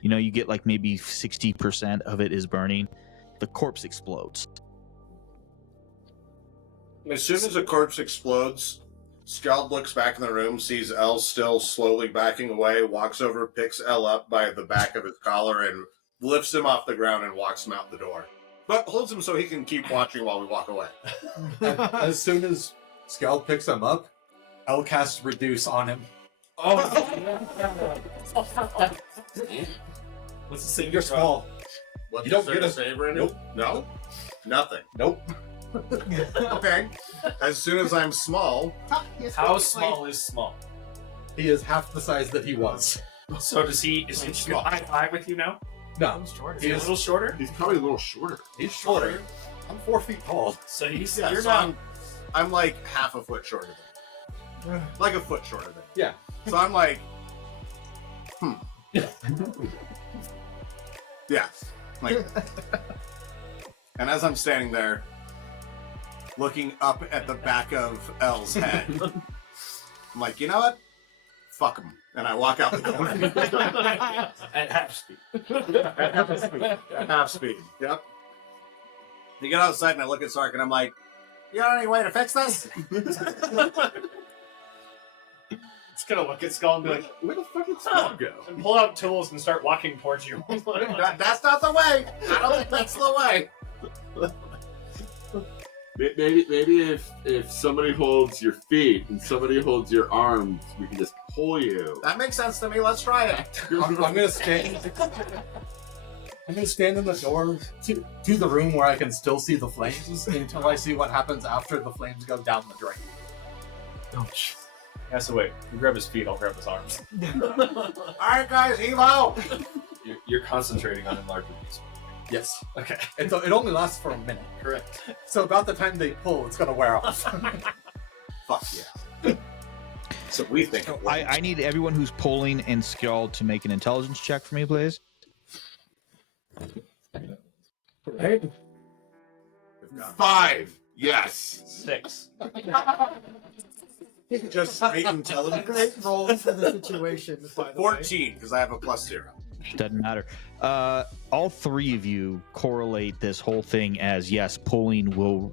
you get like maybe 60% of it is burning, the corpse explodes. As soon as a corpse explodes, Skald looks back in the room, sees Elle still slowly backing away, walks over, picks Elle up by the back of his collar, and lifts him off the ground and walks him out the door. But holds him so he can keep watching while we walk away. As soon as Skald picks him up, El casts Reduce on him. Oh. What's the save? You're small. What's You don't the get a- save rating? Nope. No? Nothing. Nope. Okay. As soon as I'm small, How small is small? He is half the size that he was. So is he just high with you now? No, Is he he a is. little shorter? He's probably a little shorter. He's shorter. I'm 4 feet tall. So he's yeah, you're so not. I'm like half a foot shorter than him. Like a foot shorter than him. Yeah. So I'm like, yeah. Like, and as I'm standing there, looking up at the back of Elle's head, I'm like, you know what? Fuck him. And I walk out the door. At half speed. At half speed. Yep. You get outside and I look at Sark and I'm like, you got any way to fix this? It's gonna look at Skull and be like, Where the fuck did Skull go? and pull out tools and start walking towards you. That's not the way. I don't think that's the way. Maybe if somebody holds your feet and somebody holds your arms, we can just pull you. That makes sense to me. Let's try it. I'm gonna stand. I'm gonna stand in the door to the room where I can still see the flames until I see what happens after the flames go down the drain. Ouch. Yeah, so wait. You grab his feet, I'll grab his arms. All right, guys, heave out. You're concentrating on enlarging these. Yes. Okay. It only lasts for a minute. Correct. So about the time they pull, it's gonna wear off. Fuck yeah. So we think. I need everyone who's pulling and Skald to make an intelligence check for me, please. Right? 5. Yes. 6. Just straight intelligence. Great roll for the situation, by the way. 14, because I have a +0. Doesn't matter. All three of you correlate this whole thing as yes, pulling will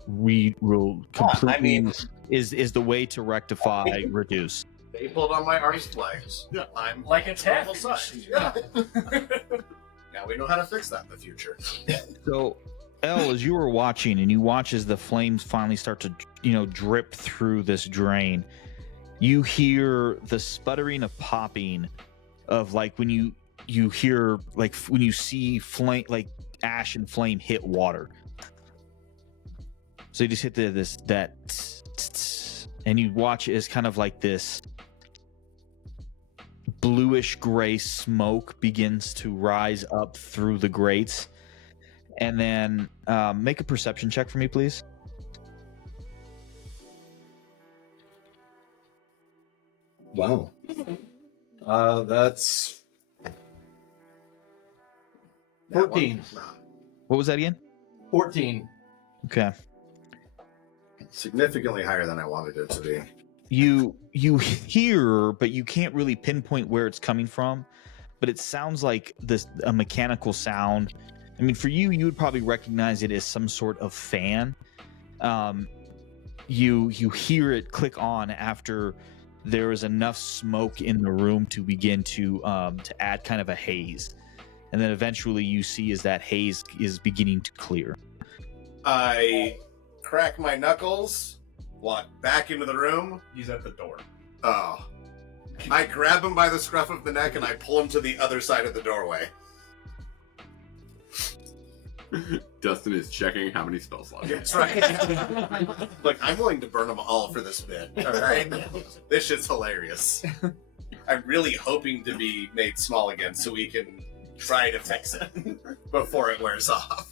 completely I mean- is the way to rectify reduce. They pulled on my arse legs. Yeah. I'm Like a travel taffy size. Yeah. Now we know how to fix that in the future. So, Elle, as you were watching, and you watch as the flames finally start to drip through this drain, you hear the sputtering of popping of like when you hear like when you see flame, like ash and flame hit water. So you just hit and you watch as kind of like this bluish gray smoke begins to rise up through the grates. And then make a perception check for me, please. Wow. That's 14. What was that again? 14. Okay. Significantly higher than I wanted it to be. You hear, but you can't really pinpoint where it's coming from. but it sounds like a mechanical sound. I mean, for you, you would probably recognize it as some sort of fan. You hear it click on after there is enough smoke in the room to begin to add kind of a haze, and then eventually you see as that haze is beginning to clear. I crack my knuckles, walk back into the room. He's at the door. Oh. I grab him by the scruff of the neck and I pull him to the other side of the doorway. Dustin is checking how many spell slots. That's right. Look, I'm willing to burn them all for this bit. All right, this shit's hilarious. I'm really hoping to be made small again so we can try to fix it before it wears off.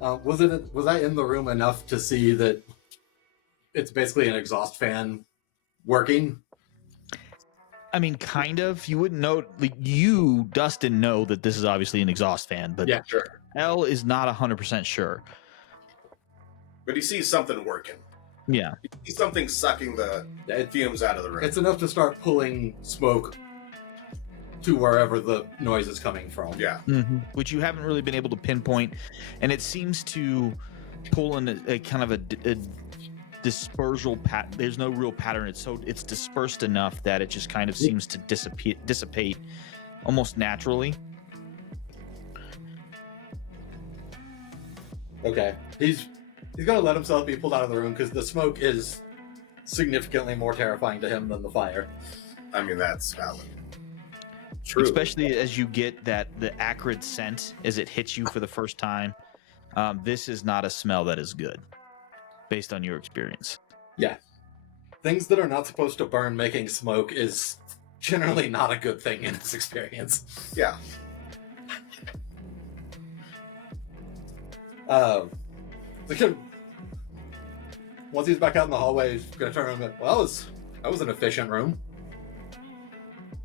Was I in the room enough to see that it's basically an exhaust fan working? I mean, kind of. You wouldn't know. Like, you, Dustin, know that this is obviously an exhaust fan, but Yeah, sure. L is not 100% sure. But he sees something working. Yeah. He sees something sucking the fumes out of the room. It's enough to start pulling smoke to wherever the noise is coming from. Yeah. Mm-hmm. Which you haven't really been able to pinpoint, and it seems to pull in a kind of a dispersal pattern. There's no real pattern. It's dispersed enough that it just kind of seems to dissipate almost naturally. Okay, he's gonna let himself be pulled out of the room because the smoke is significantly more terrifying to him than the fire. I mean, that's valid. True. Especially as you get the acrid scent as it hits you for the first time. This is not a smell that is good, based on your experience. Yeah. Things that are not supposed to burn making smoke is generally not a good thing in this experience. Yeah. Once he's back out in the hallway, he's going to turn around and go, well, that was an efficient room.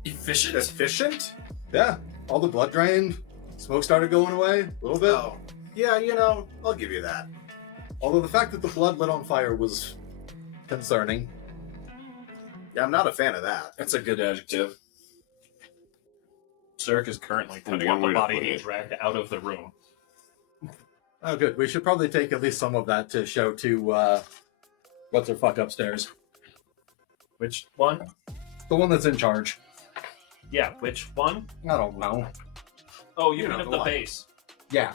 Efficient? Efficient? Yeah. All the blood drained. Smoke started going away a little bit. Oh. Yeah, I'll give you that. Although the fact that the blood lit on fire was concerning. Yeah, I'm not a fan of that. That's a good adjective. Zerk is currently cutting One up the way to body put he it. dragged out of the room. Oh, good. We should probably take at least some of that to show to, what's her fuck upstairs. Which one? The one that's in charge. Yeah, which one? I don't know. Oh, you You mean know, of the the one. base. Yeah.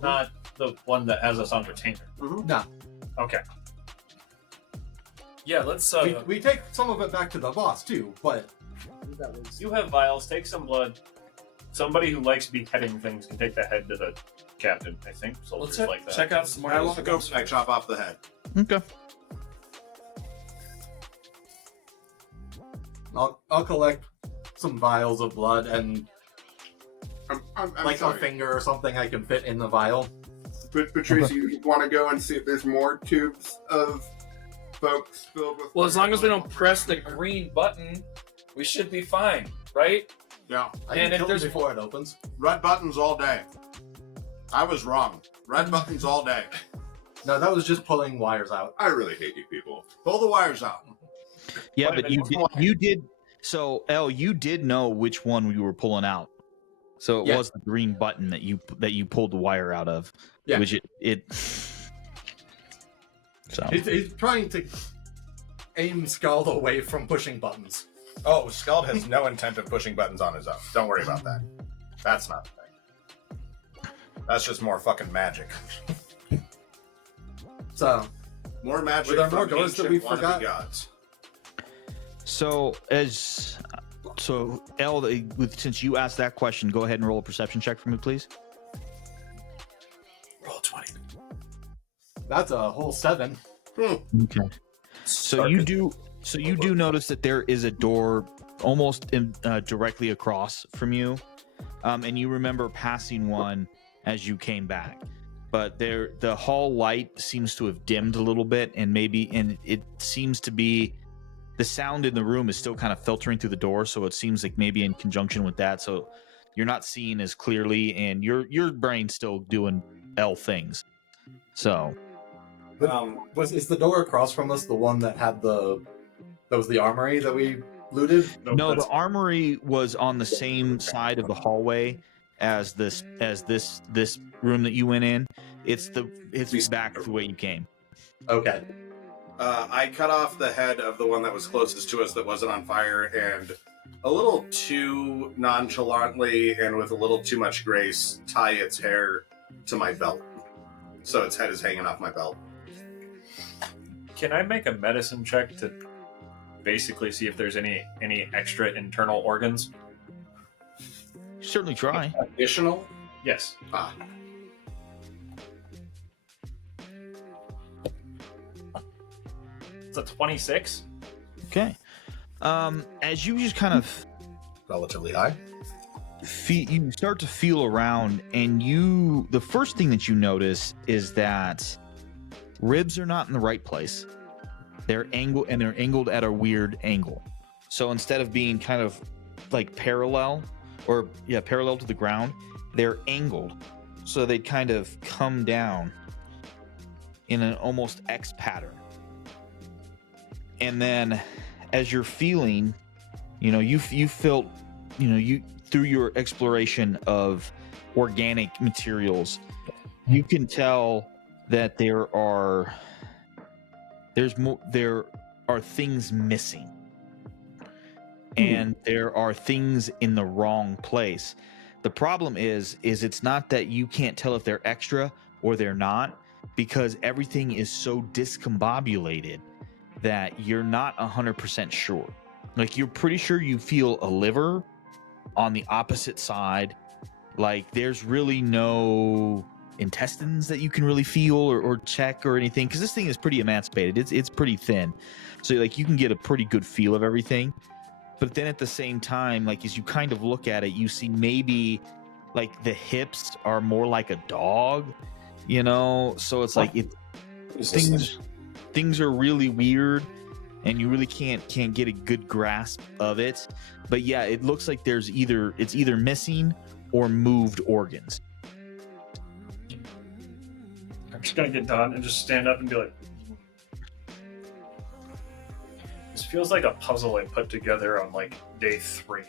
Not the one that has us on retainer. No. Okay. Yeah, let's We take some of it back to the boss, too, but... you have vials, take some blood. Somebody who likes beheading things can take the head to the captain, I think. So Let's like that. check out some more. I want to go I chop off the head. Okay. I'll collect some vials of blood and I'm like sorry. a finger or something I can fit in the vial. But Patrice, you want to go and see if there's more tubes of folks filled with... Well, as long as we don't press the green button, we should be fine, right? Yeah. I And can if kill there's- it before it opens. Red buttons all day. I was wrong. Red buttons all day. No, that was just pulling wires out. I really hate you people. Pull the wires out. Yeah, Wait a but minute, you did. So, L, you did know which one you were pulling out. So it Yeah. was the green button that you pulled the wire out of. Yeah. Which it. So He's trying to aim Scald away from pushing buttons. Oh, Scald has no intent of pushing buttons on his own. Don't worry about that. That's not the thing. That's just more fucking magic. So, More magic Were there more from doors that ancient we wannabe forgot? gods. so L, since you asked that question, go ahead and roll a perception check for me, please. Roll 20. that's a whole 7. Okay. So you do notice that there is a door almost directly across from you, and you remember passing one as you came back. But the hall light seems to have dimmed a little bit, and it seems to be the sound in the room is still kind of filtering through the door. So it seems like maybe in conjunction with that, so you're not seeing as clearly, and your brain's still doing L things. So. Is the door across from us the one that had that was the armory that we looted? No, the armory was on the same side of the hallway as this room that you went in. It's back the way you came. Okay. I cut off the head of the one that was closest to us that wasn't on fire, and a little too nonchalantly and with a little too much grace, tie its hair to my belt. So its head is hanging off my belt. Can I make a medicine check to basically see if there's any extra internal organs? Certainly try. Additional? Yes. It's a 26. Okay. As you just kind of Relatively high. you start to feel around, and the first thing that you notice is that ribs are not in the right place. They're angled at a weird angle. So instead of being kind of like parallel to the ground, they're angled. So they kind of come down in an almost X pattern. And then as you're feeling, you felt, through your exploration of organic materials, you can tell that there are things missing, and there are things in the wrong place. The problem is it's not that you can't tell if they're extra or they're not, because everything is so discombobulated that you're not 100% sure. Like, you're pretty sure you feel a liver on the opposite side. Like, there's really no intestines that you can really feel or check or anything, because this thing is pretty emancipated. It's pretty thin, so like you can get a pretty good feel of everything. But then at the same time, like, as you kind of look at it, you see maybe like the hips are more like a dog, so it's like things are really weird, and you really can't get a good grasp of it. But yeah, it looks like it's either missing or moved organs. I'm just gonna get done and just stand up and be like, this feels like a puzzle I put together on like day 3,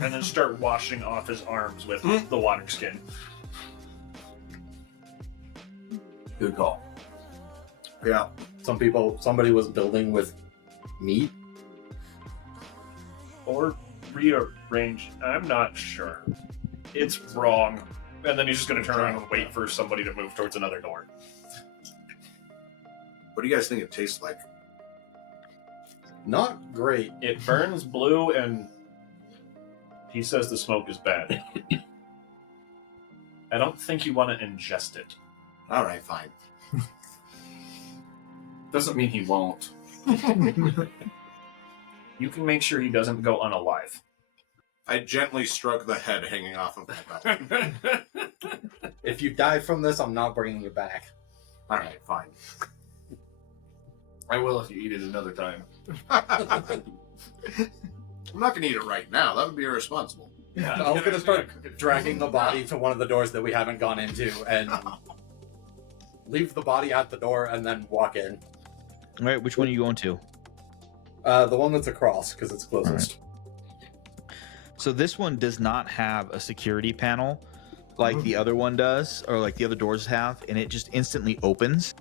and then start washing off his arms with the water skin. Good call. Yeah. Somebody was building with meat. Or rearrange. I'm not sure. It's wrong. And then he's just going to turn around and wait for somebody to move towards another door. What do you guys think it tastes like? Not great. It burns blue, and he says the smoke is bad. I don't think you want to ingest it. All right, fine. Doesn't mean he won't. You can make sure he doesn't go unalive. I gently stroke the head hanging off of my belt. If you die from this, I'm not bringing you back. All right, fine. I will if you eat it another time. I'm not going to eat it right now. That would be irresponsible. Yeah, I was going to start dragging the body to one of the doors that we haven't gone into and leave the body at the door and then walk in. All right, which one are you going to? The one that's across, because it's closest. So this one does not have a security panel like the other one does, or like the other doors have, and it just instantly opens.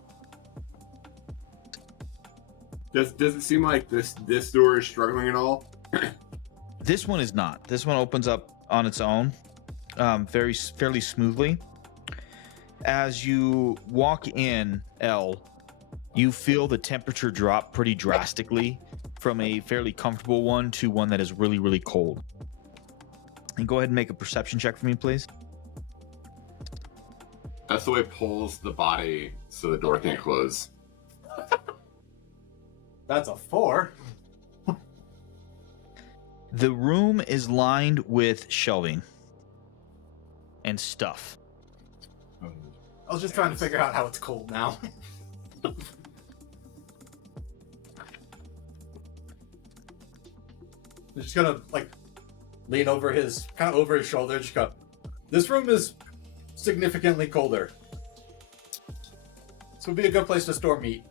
Does it seem like this door is struggling at all? This one is not. This one opens up on its own, fairly smoothly. As you walk in, you feel the temperature drop pretty drastically from a fairly comfortable one to one that is really, really cold. And go ahead and make a perception check for me, please. That's the way it pulls the body so the door can't close. That's a 4. The room is lined with shelving and stuff. I was just trying to figure out how it's cold now. Just gonna lean over his shoulder. Just go. This room is significantly colder. This would be a good place to store meat.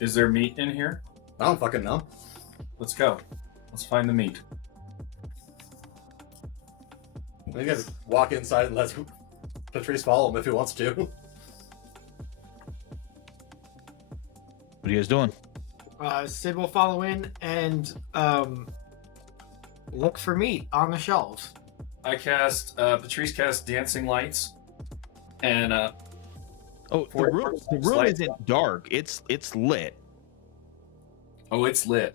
Is there meat in here? I don't fucking know. Let's go. Let's find the meat. You guys walk inside and let Patrice follow him if he wants to. What are you guys doing? Sid will follow in and look for meat on the shelves. I cast, Patrice casts Dancing Lights, and the room isn't dark. It's lit. Oh, it's lit.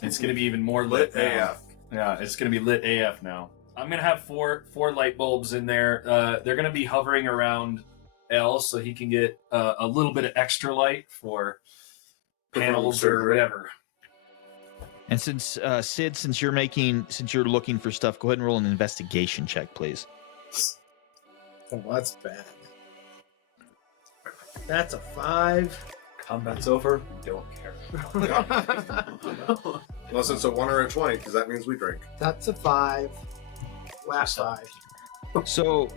It's going to be even more lit now. AF. Yeah, it's going to be lit AF now. I'm going to have four light bulbs in there. They're going to be hovering around L so he can get a little bit of extra light for panels or whatever. And since Sid, since you're looking for stuff, go ahead and roll an investigation check, please. Oh, that's bad. That's a 5. Combat's over. We don't care. Unless it's a 1 or a 20, because that means we drink. That's a 5. Last 5. So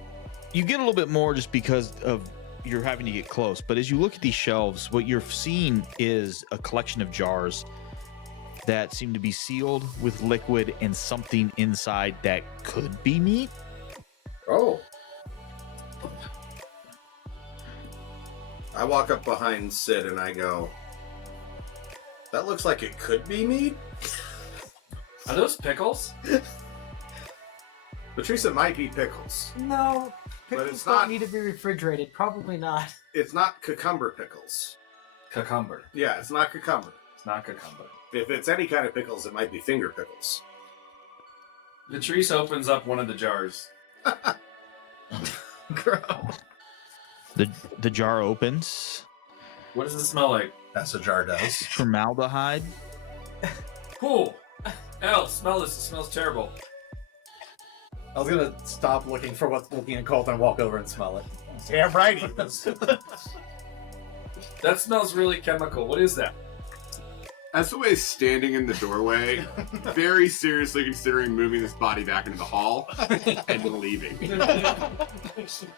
you get a little bit more just because of you're having to get close. But as you look at these shelves, what you're seeing is a collection of jars that seem to be sealed with liquid and something inside that could be meat. Oh. I walk up behind Sid and I go, that looks like it could be meat? Are those pickles? Patrice, it might be pickles. No, But pickles it's don't not- need to be refrigerated. Probably not. It's not cucumber pickles. Cucumber. Yeah, it's not cucumber. It's not cucumber. If it's any kind of pickles, it might be finger pickles. Patrice opens up one of the jars. The jar opens. What does it smell like? That's a jar does. Formaldehyde. Cool. L, smell this. It smells terrible. I was gonna stop looking for what's looking at Colt and walk over and smell it. Yeah, right. That smells really chemical. What is that? SOA is standing in the doorway, very seriously considering moving this body back into the hall and leaving.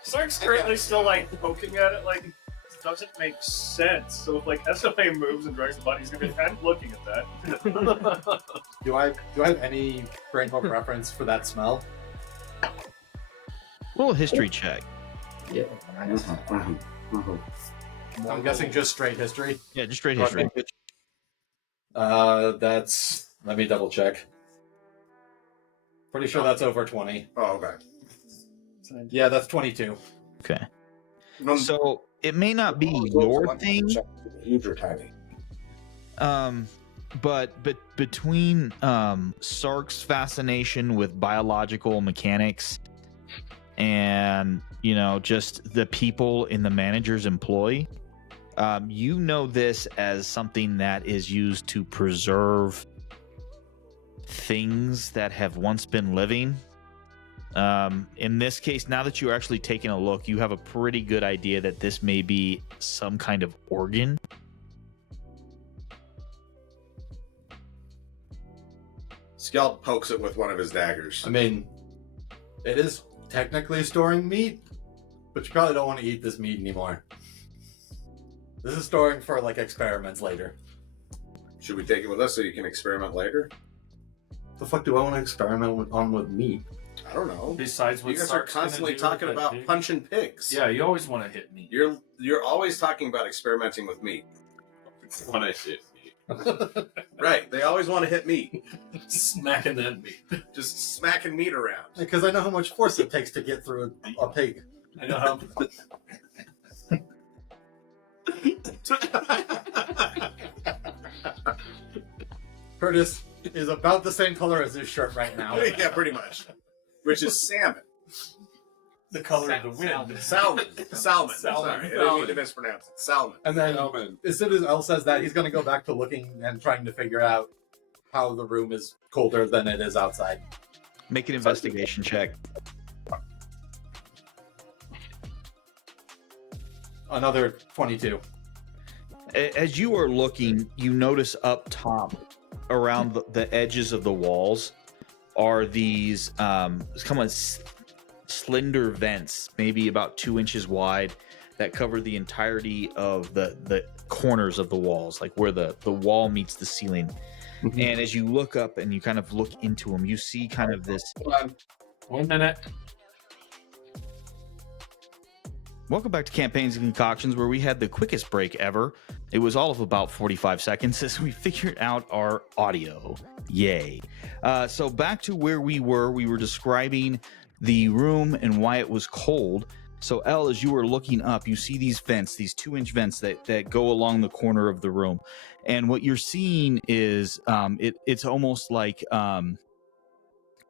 Sark's currently still like poking at it, like it doesn't make sense. So if like SOA moves and drags the body, he's gonna be I'm looking at that. Do I have any brain poke reference for that smell? Roll a history check. I'm guessing just straight history. Yeah, just straight history. That's. Let me double check. Pretty sure that's over 20. Oh, okay. Yeah, that's 22. Okay. No, So it may not be your thing, Huge or tiny. but between Sark's fascination with biological mechanics and just the people in the manager's employ, you know this as something that is used to preserve things that have once been living. In this case, now that you're actually taking a look, you have a pretty good idea that this may be some kind of organ. Skeld pokes it with one of his daggers. I mean, it is technically storing meat, but you probably don't want to eat this meat anymore. This is storing for like experiments later. Should we take it with us so you can experiment later? The fuck do I want to experiment on with meat? I don't know. Besides what You guys are Sark's gonna constantly do talking with that about pig? punching pigs. Yeah, you always want to hit me. You're always talking about experimenting with meat. Want to hit me? Right. They always want to hit meat. Smacking that meat. Just smacking meat around. Because I know how much force it takes to get through a pig. I know how. Curtis is about the same color as his shirt right now. Yeah, pretty much. Which is salmon. The color of the wind. Salmon. Salmon. Sorry, I didn't mean to mispronounce it. Salmon. And then, as soon as Elle says that, he's going to go back to looking and trying to figure out how the room is colder than it is outside. Make an investigation check. Another 22. As you are looking, you notice up top, around the edges of the walls, are these slender vents, maybe about 2 inches wide, that cover the entirety of the corners of the walls, like where the wall meets the ceiling. Mm-hmm. And as you look up and you kind of look into them, you see kind of this. Hold on. 1 minute. Welcome back to Campaigns and Concoctions, where we had the quickest break ever. It was all of about 45 seconds as we figured out our audio. Yay. So back to where we were describing the room and why it was cold. So Elle, as you were looking up, you see these vents, these 2-inch vents that go along the corner of the room. And what you're seeing is it's almost like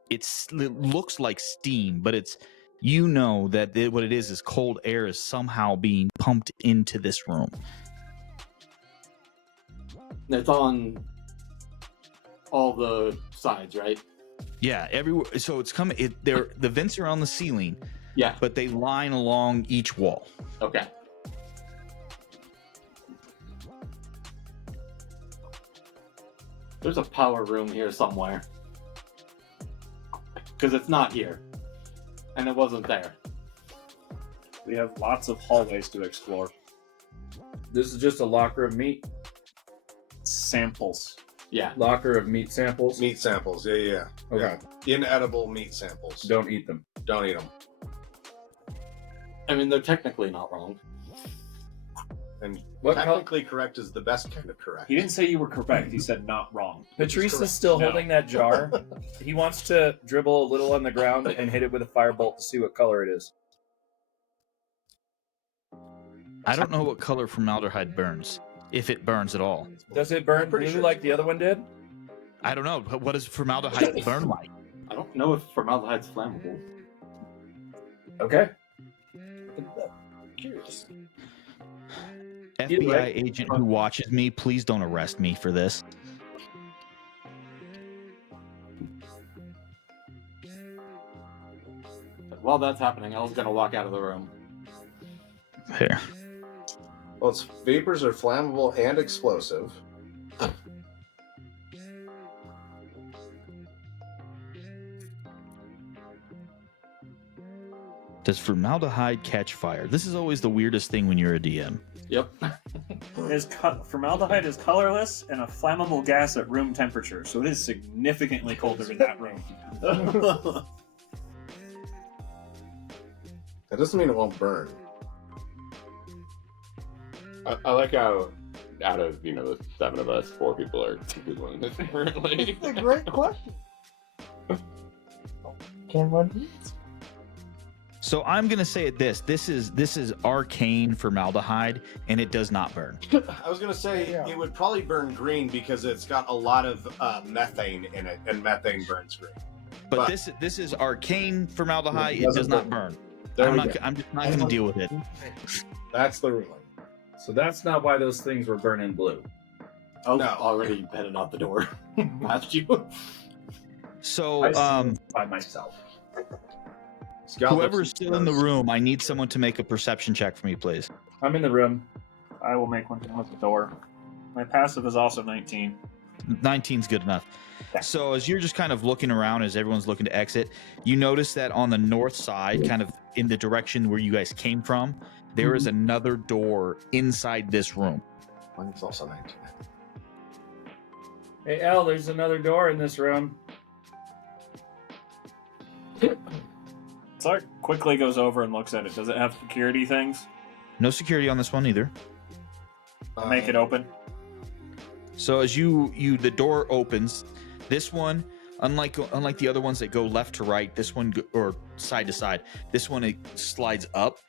it looks like steam, but it's, you know, that what it is cold air is somehow being pumped into this room. It's on all the sides, right? Yeah, everywhere. So it's coming. The vents are on the ceiling. Yeah, but they line along each wall. Okay. There's a power room here somewhere. Because it's not here. And it wasn't there. We have lots of hallways to explore. This is just a locker of meat. Samples. Yeah. Locker of meat samples. Meat samples. Yeah. Okay. Yeah. Inedible meat samples. Don't eat them. Don't eat them. I mean, they're technically not wrong. And What technically correct is the best kind of correct. He didn't say you were correct. He said not wrong. Patrice correct. is still No. holding that jar. He wants to dribble a little on the ground and hit it with a firebolt to see what color it is. I don't know what color formaldehyde burns, if it burns at all. Does it burn pretty blue sure like the other one did? I don't know. But what does formaldehyde burn like? I don't know if formaldehyde's flammable. Okay. Curious. FBI way. agent who watches me, please don't arrest me for this. But while that's happening, I was going to walk out of the room. Here. Well, its vapors are flammable and explosive. Does formaldehyde catch fire? This is always the weirdest thing when you're a DM. Yep. Formaldehyde is colorless and a flammable gas at room temperature, so it is significantly colder in that room. That doesn't mean it won't burn. I like how out of the 7 of us, 4 people are Googling this currently. It's a great question. Can't run these. So I'm gonna say it this is arcane formaldehyde, and it does not burn. I was going to say it would probably burn green because it's got a lot of methane in it, and methane burns green. But this is arcane formaldehyde. It does not burn. There we I'm go. just not gonna deal with it. That's the ruling. So that's not why those things were burning blue. I was No. already headed out the door. Past you. So By myself. whoever's still in the room, I need someone to make a perception check for me, please. I'm in the room. I will make one with the door. My passive is also 19. 19's good enough. So as you're just kind of looking around as everyone's looking to exit, you notice that on the north side, kind of in the direction where you guys came from, there is another door inside this room. Mine's also 19. Hey, Elle, there's another door in this room. Sark quickly goes over and looks at it. Does it have security things? No security on this one either. Make it open. So as the door opens, this one, unlike the other ones that go left to right, this one or side to side, this one it slides up,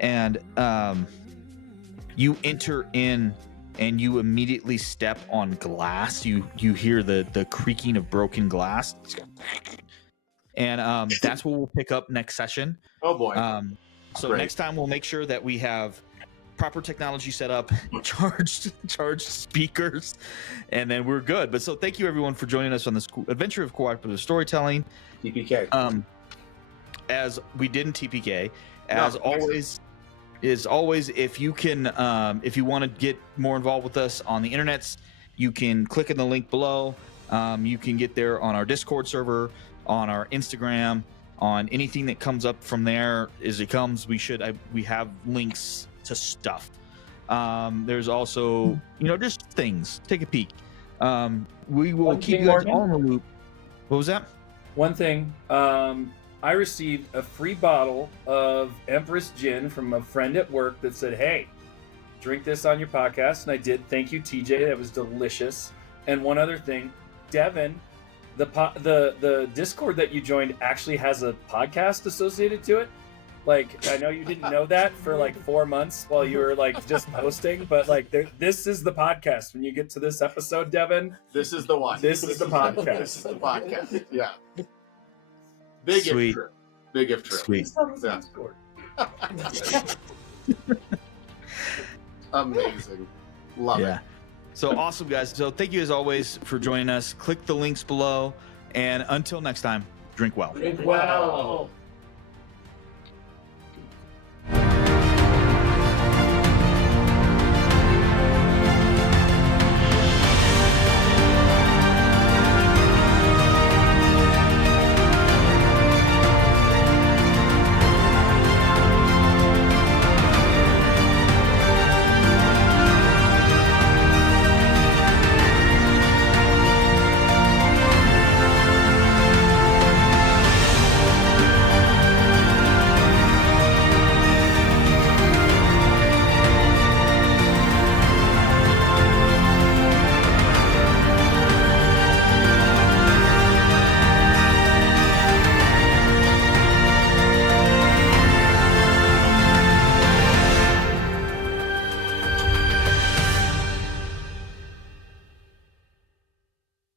and you enter in, and you immediately step on glass. You hear the creaking of broken glass, and that's what we'll pick up next session. Oh boy. So Great. next time we'll make sure that we have proper technology set up, charged speakers, and then we're good. But so thank you everyone for joining us on this adventure of cooperative storytelling. TPK. As we did in TPK, as always, if you can, if you want to get more involved with us on the internets, you can click in the link below. You can get there on our Discord server, on our Instagram, on anything that comes up from there as it comes. We have links to stuff. There's also, just things. Take a peek. We will One keep thing, you guys Morgan? all in the loop. What was that? One thing, I received a free bottle of Empress Gin from a friend at work that said, "Hey, drink this on your podcast," and I did. Thank you, TJ. That was delicious. And one other thing, Devin, the Discord that you joined actually has a podcast associated to it. Like, I know you didn't know that for like 4 months while you were like just posting, but like this is the podcast. When you get to this episode, Devin, This is the one. this is the podcast. This is the podcast. Yeah. Big Sweet. if trip. Big if trip. Sweet. Yeah. Amazing. Love it. So awesome, guys. So thank you as always for joining us. Click the links below. And until next time, drink well. Drink well.